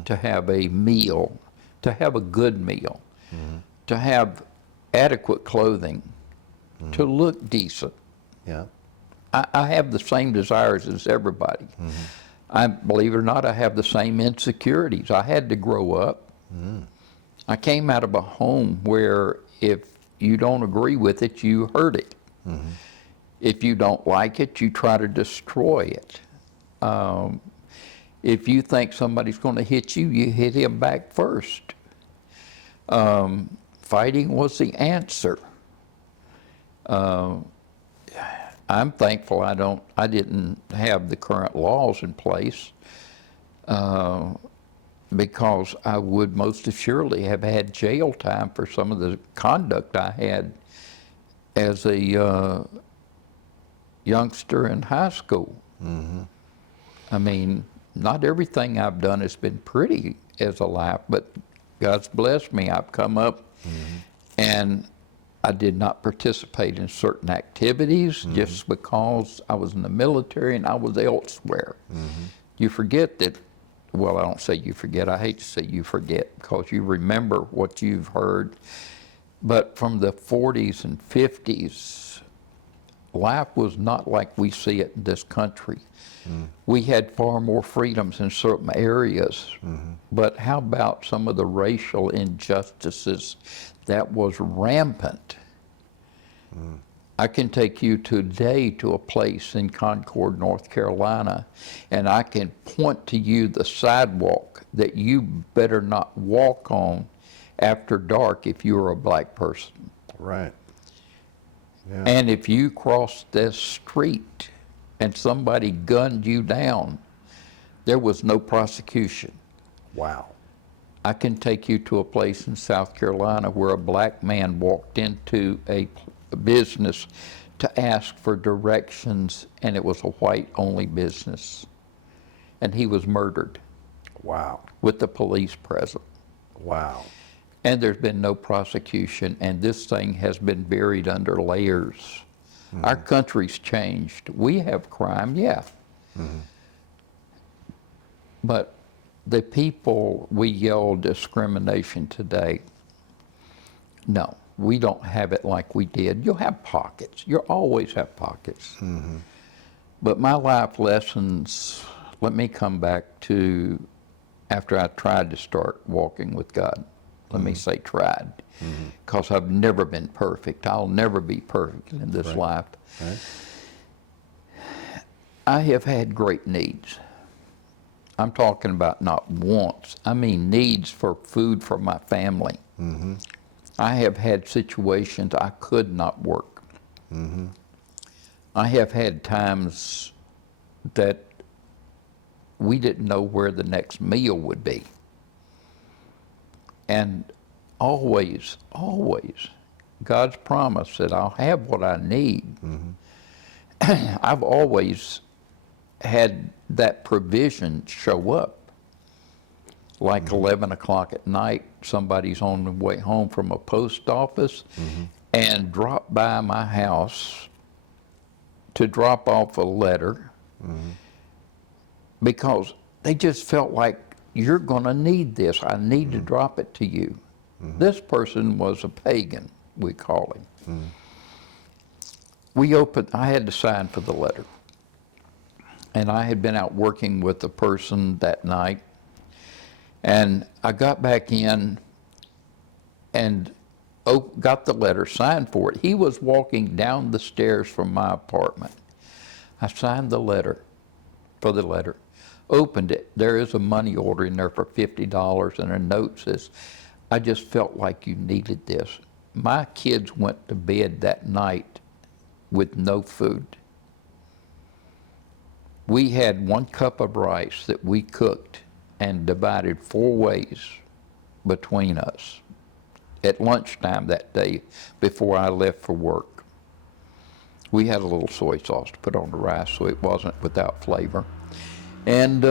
to have a meal, to have a good meal, to have adequate clothing, to look decent. Yeah. I have the same desires as everybody. I believe it or not, I have the same insecurities. I had to grow up. I came out of a home where if you don't agree with it, you hurt it. If you don't like it, you try to destroy it. If you think somebody's going to hit you, you hit him back first. Fighting was the answer. I'm thankful I didn't have the current laws in place, because I would most assuredly have had jail time for some of the conduct I had as a youngster in high school. I mean, not everything I've done has been pretty as a life, but God's blessed me. I've come up and I did not participate in certain activities just because I was in the military and I was elsewhere. You forget that, well, I don't say you forget, I hate to say you forget because you remember what you've heard. But from the 40s and 50s, life was not like we see it in this country. We had far more freedoms in certain areas, but how about some of the racial injustices that was rampant? I can take you today to a place in Concord, North Carolina, and I can point to you the sidewalk that you better not walk on after dark if you're a black person. Right. Yeah. And if you crossed this street and somebody gunned you down, there was no prosecution. Wow. I can take you to a place in South Carolina where a black man walked into a business to ask for directions, and it was a white-only business. And he was murdered. Wow. With the police present. Wow. And there's been no prosecution, and this thing has been buried under layers. Our country's changed. We have crime, yeah. But the people we yell discrimination today, no, we don't have it like we did. You'll have pockets. You'll always have pockets. But my life lessons, let me come back to after I tried to start walking with God. Let me say tried, because I've never been perfect. I'll never be perfect in this life. Right. I have had great needs. I'm talking about not wants. I mean needs for food for my family. I have had situations I could not work. I have had times that we didn't know where the next meal would be. And always, God's promise that I'll have what I need. I've always had that provision show up. Like 11 o'clock at night, somebody's on the way home from a post office and drop by my house to drop off a letter because they just felt like, you're going to need this. I need to drop it to you. This person was a pagan, we call him. I had to sign for the letter. And I had been out working with the person that night. And I got back in and got the letter, signed for it. He was walking down the stairs from my apartment. I signed the letter, opened it. There is a money order in there for $50 and a note says, I just felt like you needed this. My kids went to bed that night with no food. We had 1 cup of rice that we cooked and divided 4 ways between us at lunchtime that day before I left for work. We had a little soy sauce to put on the rice so it wasn't without flavor. And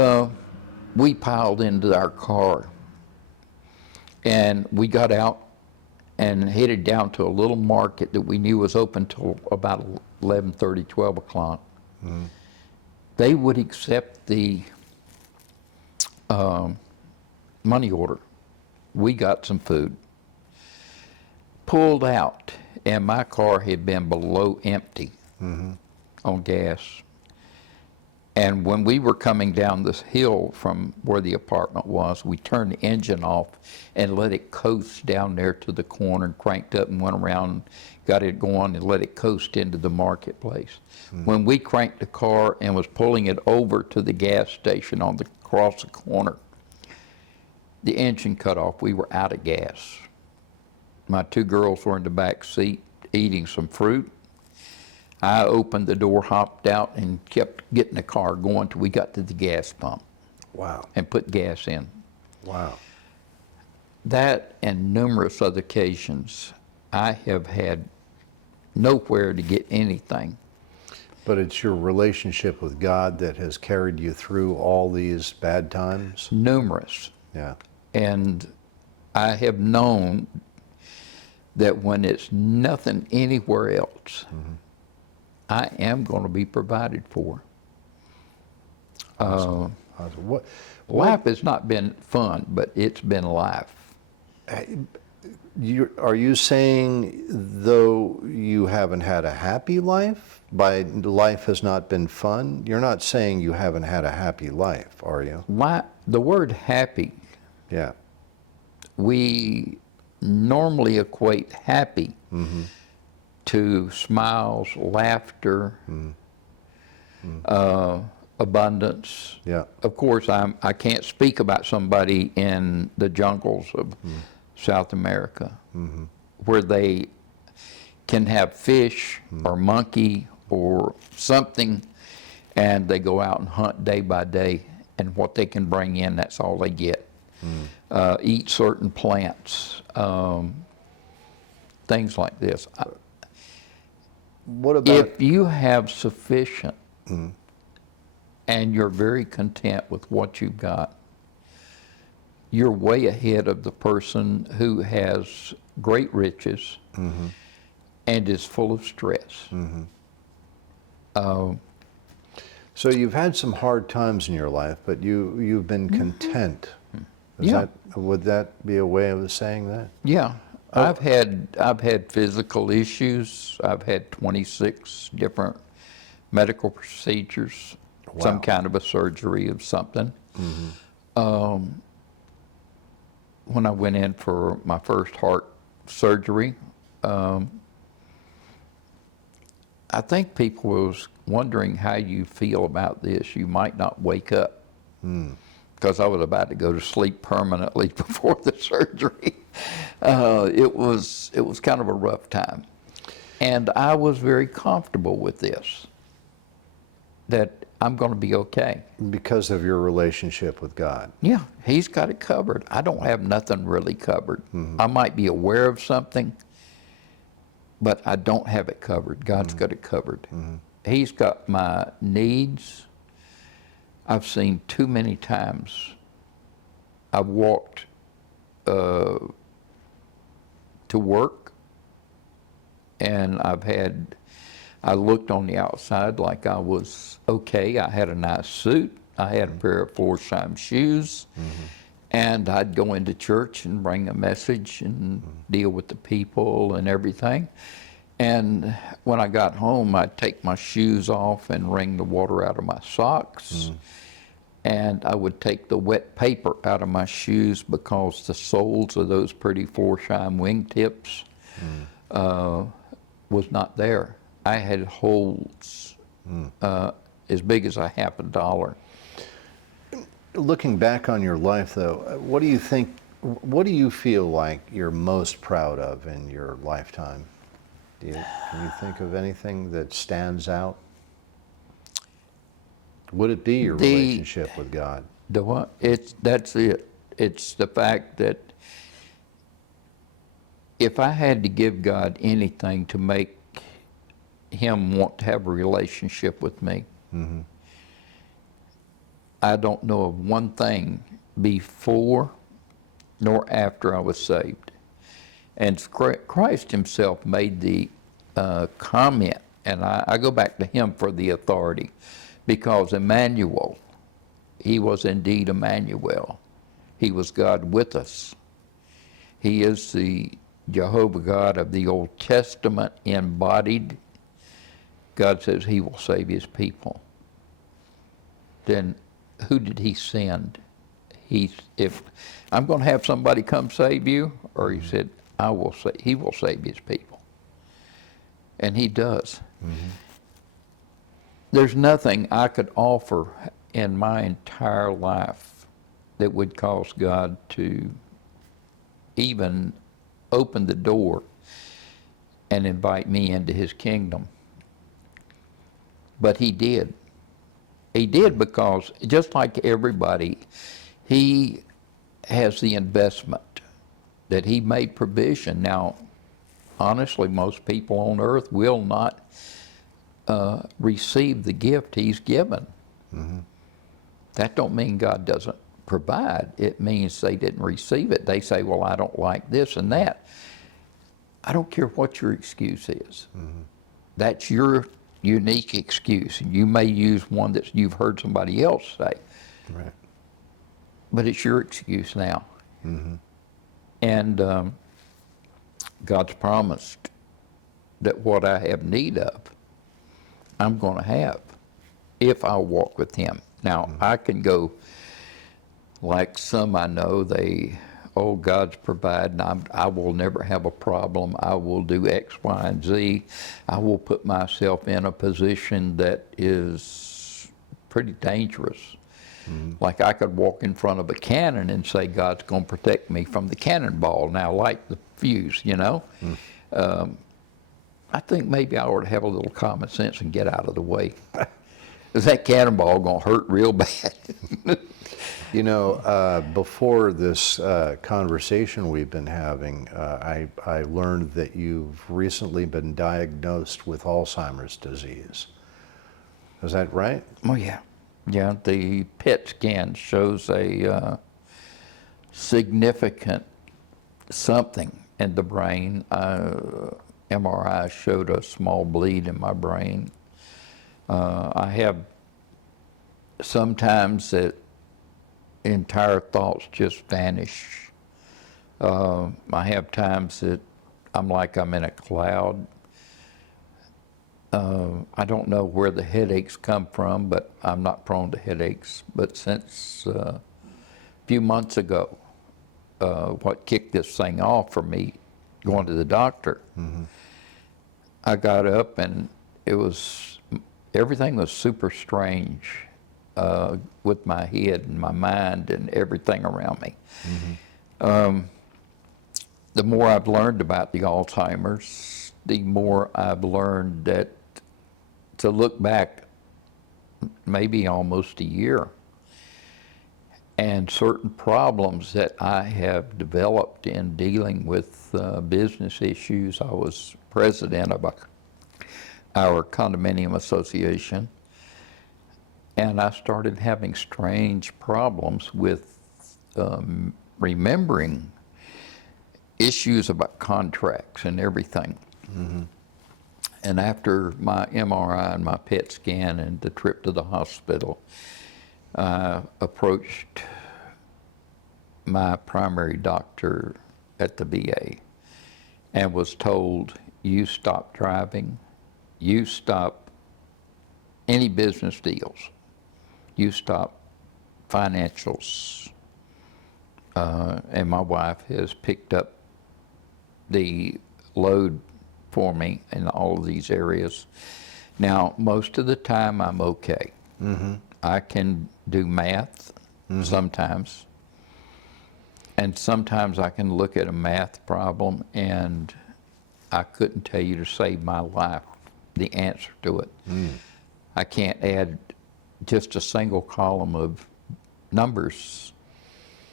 we piled into our car. And we got out and headed down to a little market that we knew was open till about 11:30, 12 o'clock. They would accept the money order. We got some food. Pulled out, and my car had been below empty on gas. And when we were coming down this hill from where the apartment was, we turned the engine off and let it coast down there to the corner and cranked up and went around, got it going and let it coast into the marketplace. When we cranked the car and was pulling it over to the gas station across the corner, the engine cut off. We were out of gas. My 2 girls were in the back seat eating some fruit. I opened the door, hopped out, and kept getting the car going till we got to the gas pump. Wow. And put gas in. Wow. That and numerous other occasions, I have had nowhere to get anything. But it's your relationship with God that has carried you through all these bad times? Numerous. Yeah. And I have known that when it's nothing anywhere else, I am going to be provided for. Awesome. Awesome. Life has not been fun, but it's been life. Are you saying, though you haven't had a happy life, by life has not been fun, you're not saying you haven't had a happy life, are you? The word happy, Yeah. we normally equate happy to smiles, laughter, abundance. Yeah. Of course, I can't speak about somebody in the jungles of South America where they can have fish or monkey or something, and they go out and hunt day by day, and what they can bring in, that's all they get. Eat certain plants, things like this. What about If you have sufficient and you're very content with what you've got, you're way ahead of the person who has great riches and is full of stress. So you've had some hard times in your life, but you've been content. Yeah. Would that be a way of saying that? Yeah, I've had physical issues. I've had 26 different medical procedures, some Wow. kind of a surgery of something. When I went in for my first heart surgery, I think people was wondering how you feel about this. You might not wake up. Because I was about to go to sleep permanently before the surgery. It was kind of a rough time. And I was very comfortable with this, that I'm going to be okay. Because of your relationship with God. Yeah, he's got it covered. I don't have nothing really covered. I might be aware of something, but I don't have it covered. God's got it covered. He's got my needs. I've seen too many times. I've walked to work, and I looked on the outside like I was okay. I had a nice suit. I had a pair of floor-shine shoes, and I'd go into church and bring a message and deal with the people and everything. And when I got home, I'd take my shoes off and wring the water out of my socks. And I would take the wet paper out of my shoes because the soles of those pretty floor-shine wingtips was not there. I had holes as big as a $50. Looking back on your life, though, what do you feel like you're most proud of in your lifetime? Can you think of anything that stands out? Would it be your relationship with God? The what? That's it. It's the fact that if I had to give God anything to make him want to have a relationship with me, I don't know of one thing before nor after I was saved. And Christ himself made the comment, and I go back to him for the authority, because Emmanuel, he was indeed Emmanuel. He was God with us. He is the Jehovah God of the Old Testament embodied. God says he will save his people. Then who did he send? If I'm going to have somebody come save you, or he said, he will save his people. And he does. There's nothing I could offer in my entire life that would cause God to even open the door and invite me into his kingdom. But he did. He did because, just like everybody, he has the investment that he made provision. Now, honestly, most people on earth will not receive the gift he's given. That don't mean God doesn't provide. It means they didn't receive it. They say, well, I don't like this and that. I don't care what your excuse is. That's your unique excuse. And you may use one that you've heard somebody else say. Right. But it's your excuse now. And God's promised that what I have need of, I'm going to have if I'll walk with him. Now, I can go like some I know, God's providing, I will never have a problem. I will do X, Y, and Z. I will put myself in a position that is pretty dangerous. Like I could walk in front of a cannon and say, God's going to protect me from the cannonball. Now, light the fuse, you know. I think maybe I ought to have a little common sense and get out of the way. Is that cannonball going to hurt real bad? You know, before this conversation we've been having, I learned that you've recently been diagnosed with Alzheimer's disease. Is that right? Oh, yeah. Yeah, the PET scan shows a significant something in the brain. MRI showed a small bleed in my brain. I have sometimes that entire thoughts just vanish. I have times that I'm like I'm in a cloud. I don't know where the headaches come from, but I'm not prone to headaches. But since a few months ago, what kicked this thing off for me, going to the doctor, I got up and everything was super strange with my head and my mind and everything around me. The more I've learned about the Alzheimer's, the more I've learned that to look back maybe almost a year and certain problems that I have developed in dealing with business issues. I was president of our condominium association, and I started having strange problems with remembering issues about contracts and everything. And after my MRI and my PET scan and the trip to the hospital, I approached my primary doctor at the VA and was told, you stop driving, you stop any business deals, you stop financials. And my wife has picked up the load for me in all of these areas. Now, most of the time I'm okay. I can do math sometimes, and sometimes I can look at a math problem and I couldn't tell you to save my life the answer to it. I can't add just a single column of numbers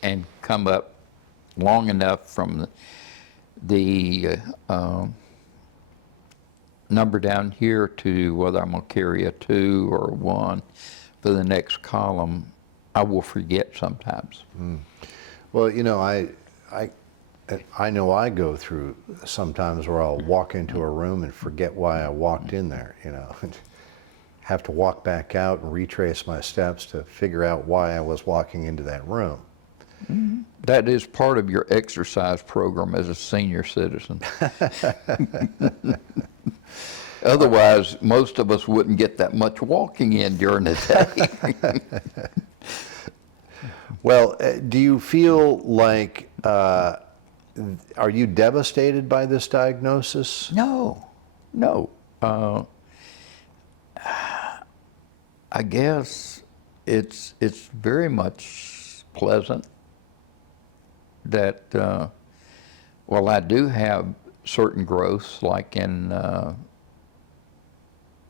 and come up long enough from the number down here to whether I'm going to carry a 2 or a 1 for the next column. I will forget sometimes. Well, you know, I know I go through sometimes where I'll walk into a room and forget why I walked in there, you know. Have to walk back out and retrace my steps to figure out why I was walking into that room. That is part of your exercise program as a senior citizen. Otherwise, most of us wouldn't get that much walking in during the day. Well, do you feel like, are you devastated by this diagnosis? No. I guess it's very much pleasant that, well, I do have certain growths, like in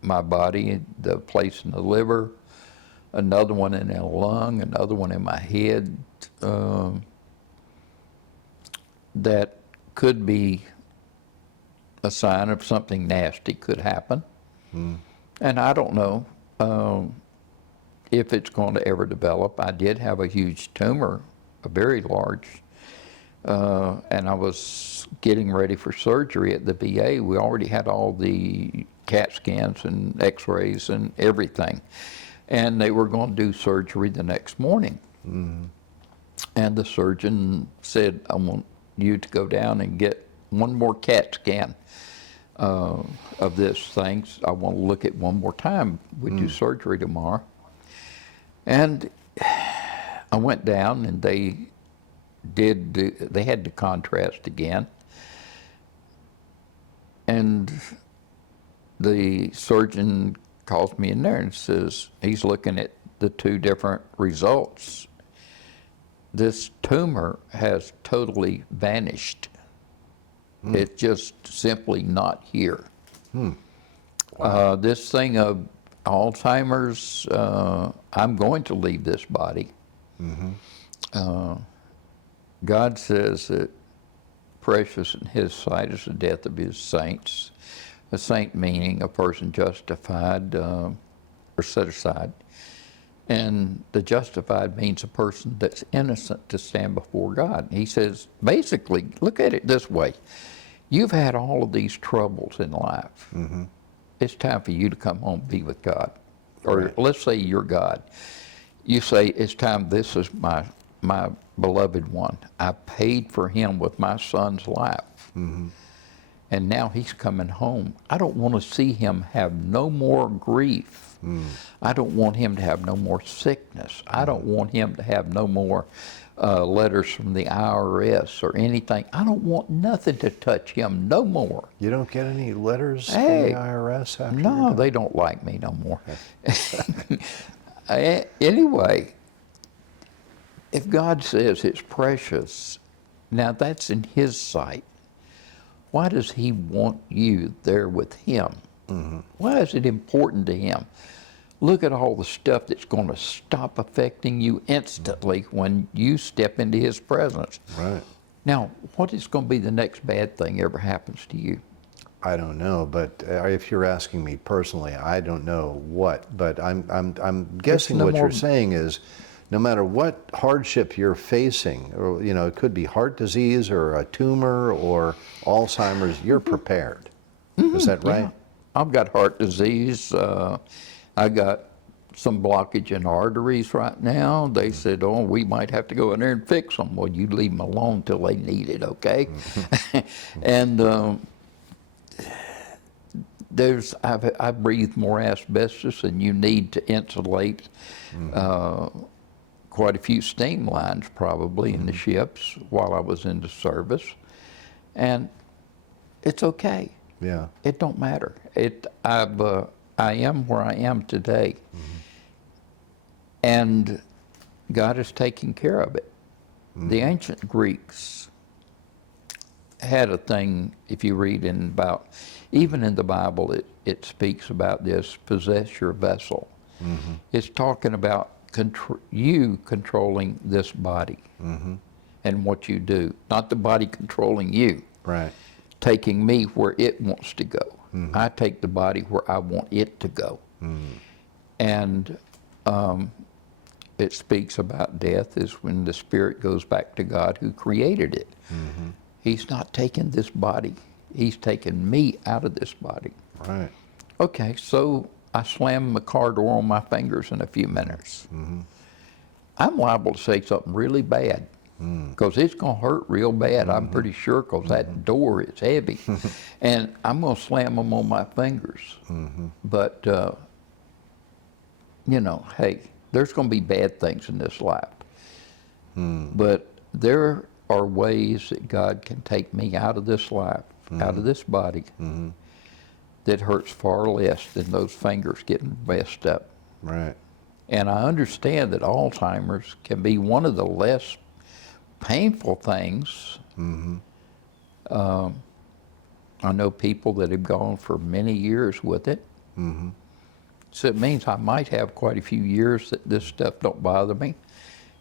my body, the place in the liver, another one in the lung, another one in my head, that could be a sign of something nasty could happen. And I don't know if it's going to ever develop. I did have a huge tumor, a very large, and I was getting ready for surgery at the VA. We already had all the CAT scans and x-rays and everything. And they were going to do surgery the next morning. And the surgeon said, I want you to go down and get one more CAT scan of this thing. I want to look at one more time. We do surgery tomorrow. And I went down and they had the contrast again. And the surgeon calls me in there and says, he's looking at the 2 different results. This tumor has totally vanished. It's just simply not here. Wow. This thing of Alzheimer's, I'm going to leave this body. God says that precious in his sight is the death of his saints. A saint meaning a person justified or set aside And the justified means a person that's innocent to stand before God. He says, basically, look at it this way. You've had all of these troubles in life. Mm-hmm. It's time for you to come home and be with God. Or Right. let's say you're God. You say, it's time, this is my beloved one. I paid for him with my son's life. Mm-hmm. And now he's coming home. I don't want to see him have no more grief. I don't want him to have no more sickness. I don't want him to have no more letters from the IRS or anything. I don't want nothing to touch him no more. You don't get any letters Hey, from the IRS after you're No, done? they don't like me no more. Anyway, if God says it's precious, now that's in his sight. Why does he want you there with him? Mm-hmm. Why is it important to him? Look at all the stuff that's going to stop affecting you instantly when you step into his presence. Right. Now, what is going to be the next bad thing ever happens to you? I don't know, but if you're asking me personally, I don't know what. But I'm guessing no what more- you're saying is, no matter what hardship you're facing, or it could be heart disease or a tumor or Alzheimer's, you're prepared. Is that right? Yeah. I've got heart disease. I got some blockage in arteries right now. They said, oh, we might have to go in there and fix them. Well, you leave them alone till they need it, okay? And I breathe more asbestos than you need to insulate quite a few steam lines probably in the ships while I was in the service. And it's okay. Yeah. It don't matter. I am where I am today. And God is taking care of it. The ancient Greeks had a thing, if you read even in the Bible, it speaks about this, possess your vessel. It's talking about you controlling this body and what you do, not the body controlling you. Right. Taking me where it wants to go. I take the body where I want it to go. And it speaks about death is when the spirit goes back to God who created it. He's not taking this body. He's taking me out of this body. Right. Okay, so I slam the car door on my fingers in a few minutes. I'm liable to say something really bad because it's going to hurt real bad, I'm pretty sure, because that door is heavy. And I'm going to slam them on my fingers. But, hey, there's going to be bad things in this life. But there are ways that God can take me out of this life, out of this body, that hurts far less than those fingers getting messed up. Right. And I understand that Alzheimer's can be one of the less painful things. I know people that have gone for many years with it. So it means I might have quite a few years that this stuff don't bother me.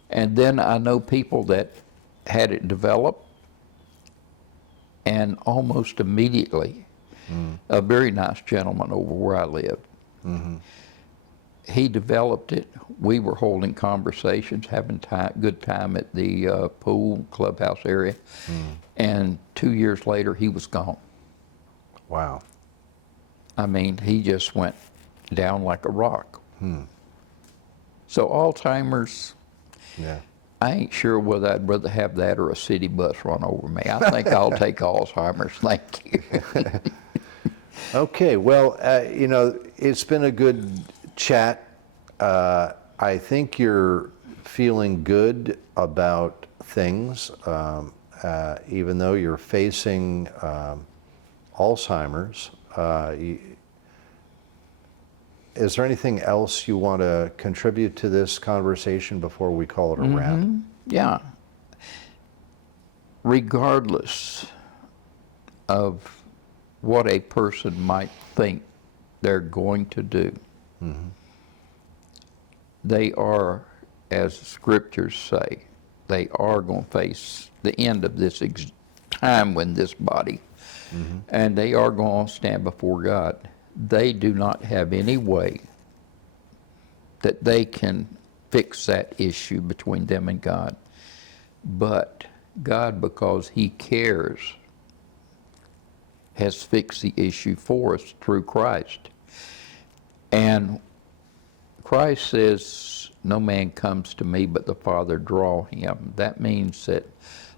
And then I know people that had it develop and almost immediately, a very nice gentleman over where I lived, he developed it. We were holding conversations, having good time at the pool clubhouse area. And 2 years later, he was gone. Wow. I mean, he just went down like a rock. So Alzheimer's, Yeah. I ain't sure whether I'd rather have that or a city bus run over me. I think I'll take Alzheimer's. Thank you. Okay, well, it's been a good chat. I think you're feeling good about things, even though you're facing Alzheimer's. Is there anything else you want to contribute to this conversation before we call it a wrap? Yeah. Regardless of what a person might think they're going to do, they are, as the scriptures say, they are going to face the end of this time in this body, and they are going to stand before God. They do not have any way that they can fix that issue between them and God. But God, because He cares, has fixed the issue for us through Christ. And Christ says, no man comes to me but the Father draw him. That means that,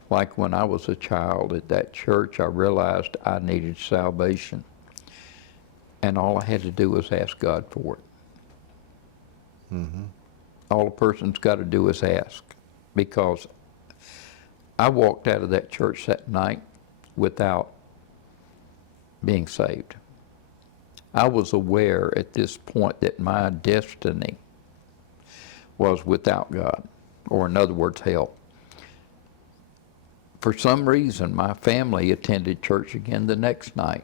like when I was a child at that church, I realized I needed salvation. And all I had to do was ask God for it. Mm-hmm. All a person's got to do is ask. Because I walked out of that church that night without being saved. I was aware at this point that my destiny was without God, or in other words, hell. For some reason, my family attended church again the next night.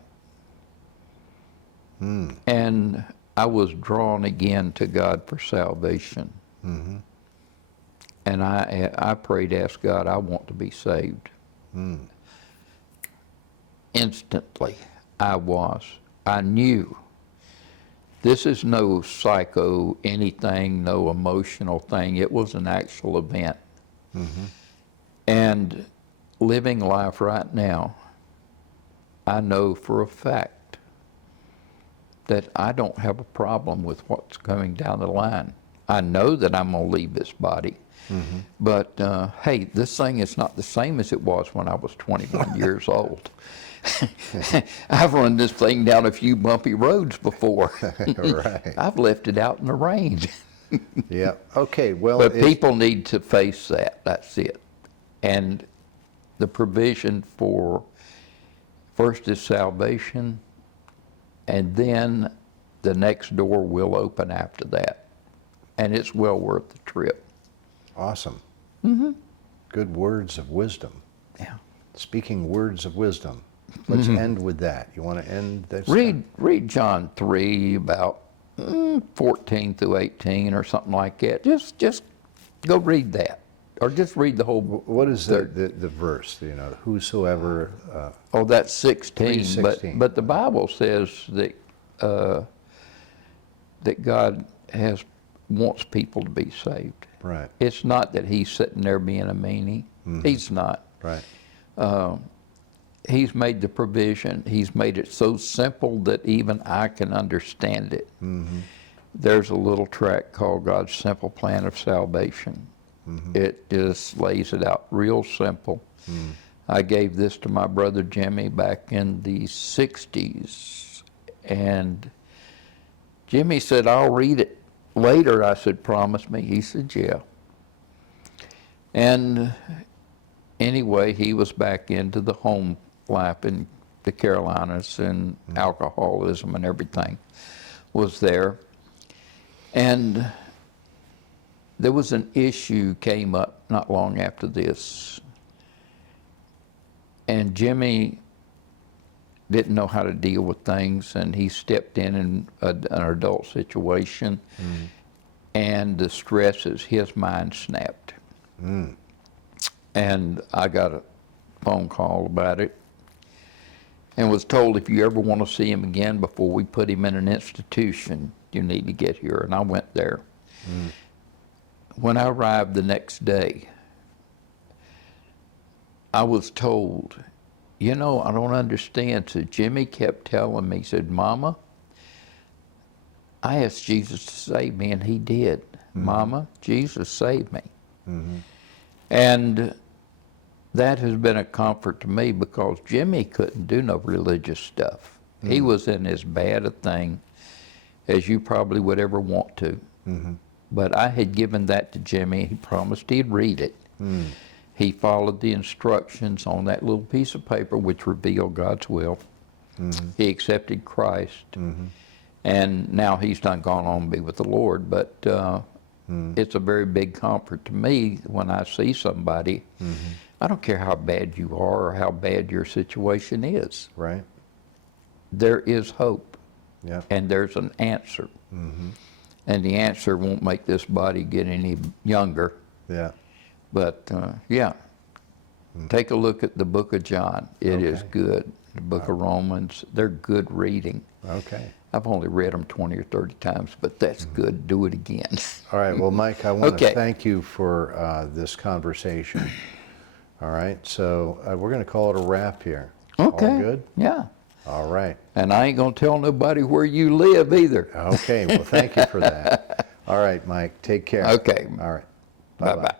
And I was drawn again to God for salvation. Mm-hmm. And I prayed, asked God, I want to be saved. Instantly, I knew this is no psycho anything, no emotional thing. It was an actual event. Mm-hmm. And living life right now, I know for a fact that I don't have a problem with what's going down the line. I know that I'm going to leave this body. Mm-hmm. But hey, this thing is not the same as it was when I was 21 years old. I've run this thing down a few bumpy roads before. Right. I've left it out in the rain. Yeah. Okay. Well, But people need to face that. That's it. And the provision for first is salvation, and then the next door will open after that. And it's well worth the trip. Awesome. Mm-hmm. Good words of wisdom. Yeah. Speaking words of wisdom. Let's end with that. You want to end this? Read John 3 about 14 through 18 or something like that. Just go read that. Or just read the whole. What is the verse? You know, whosoever. Oh, that's 16. 3:16. But the Bible says that that God wants people to be saved. Right. It's not that He's sitting there being a meanie. Mm-hmm. He's not. Right. He's made the provision. He's made it so simple that even I can understand it. Mm-hmm. There's a little tract called God's Simple Plan of Salvation. Mm-hmm. It just lays it out real simple. Mm. I gave this to my brother Jimmy back in the 60s. And Jimmy said, I'll read it later. I said, promise me. He said, yeah. And anyway, he was back into the home life in the Carolinas, and alcoholism and everything was there. And there was an issue came up not long after this. And Jimmy didn't know how to deal with things, and he stepped in an adult situation, and the stresses, his mind snapped. And I got a phone call about it and was told, if you ever want to see him again before we put him in an institution, you need to get here. And I went there. When I arrived the next day, I was told, you know, I don't understand. So Jimmy kept telling me, he said, Mama, I asked Jesus to save me, and He did. Mama, Jesus saved me. And that has been a comfort to me, because Jimmy couldn't do no religious stuff. He was in as bad a thing as you probably would ever want to. But I had given that to Jimmy. He promised he'd read it. He followed the instructions on that little piece of paper, which revealed God's will. He accepted Christ. And now he's done gone on to be with the Lord. But it's a very big comfort to me when I see somebody. I don't care how bad you are or how bad your situation is. Right. There is hope. Yeah. And there's an answer. And the answer won't make this body get any younger. Yeah. But yeah, take a look at the book of John. It is good. The book of Romans, they're good reading. Okay. I've only read them 20 or 30 times, but that's good. Do it again. All right. Well, Mike, I want to Okay. thank you for this conversation. All right. So we're going to call it a wrap here. Okay. All good? Yeah. All right. And I ain't going to tell nobody where you live either. Okay. Well, thank you for that. All right, Mike. Take care. Okay. All right. Bye-bye.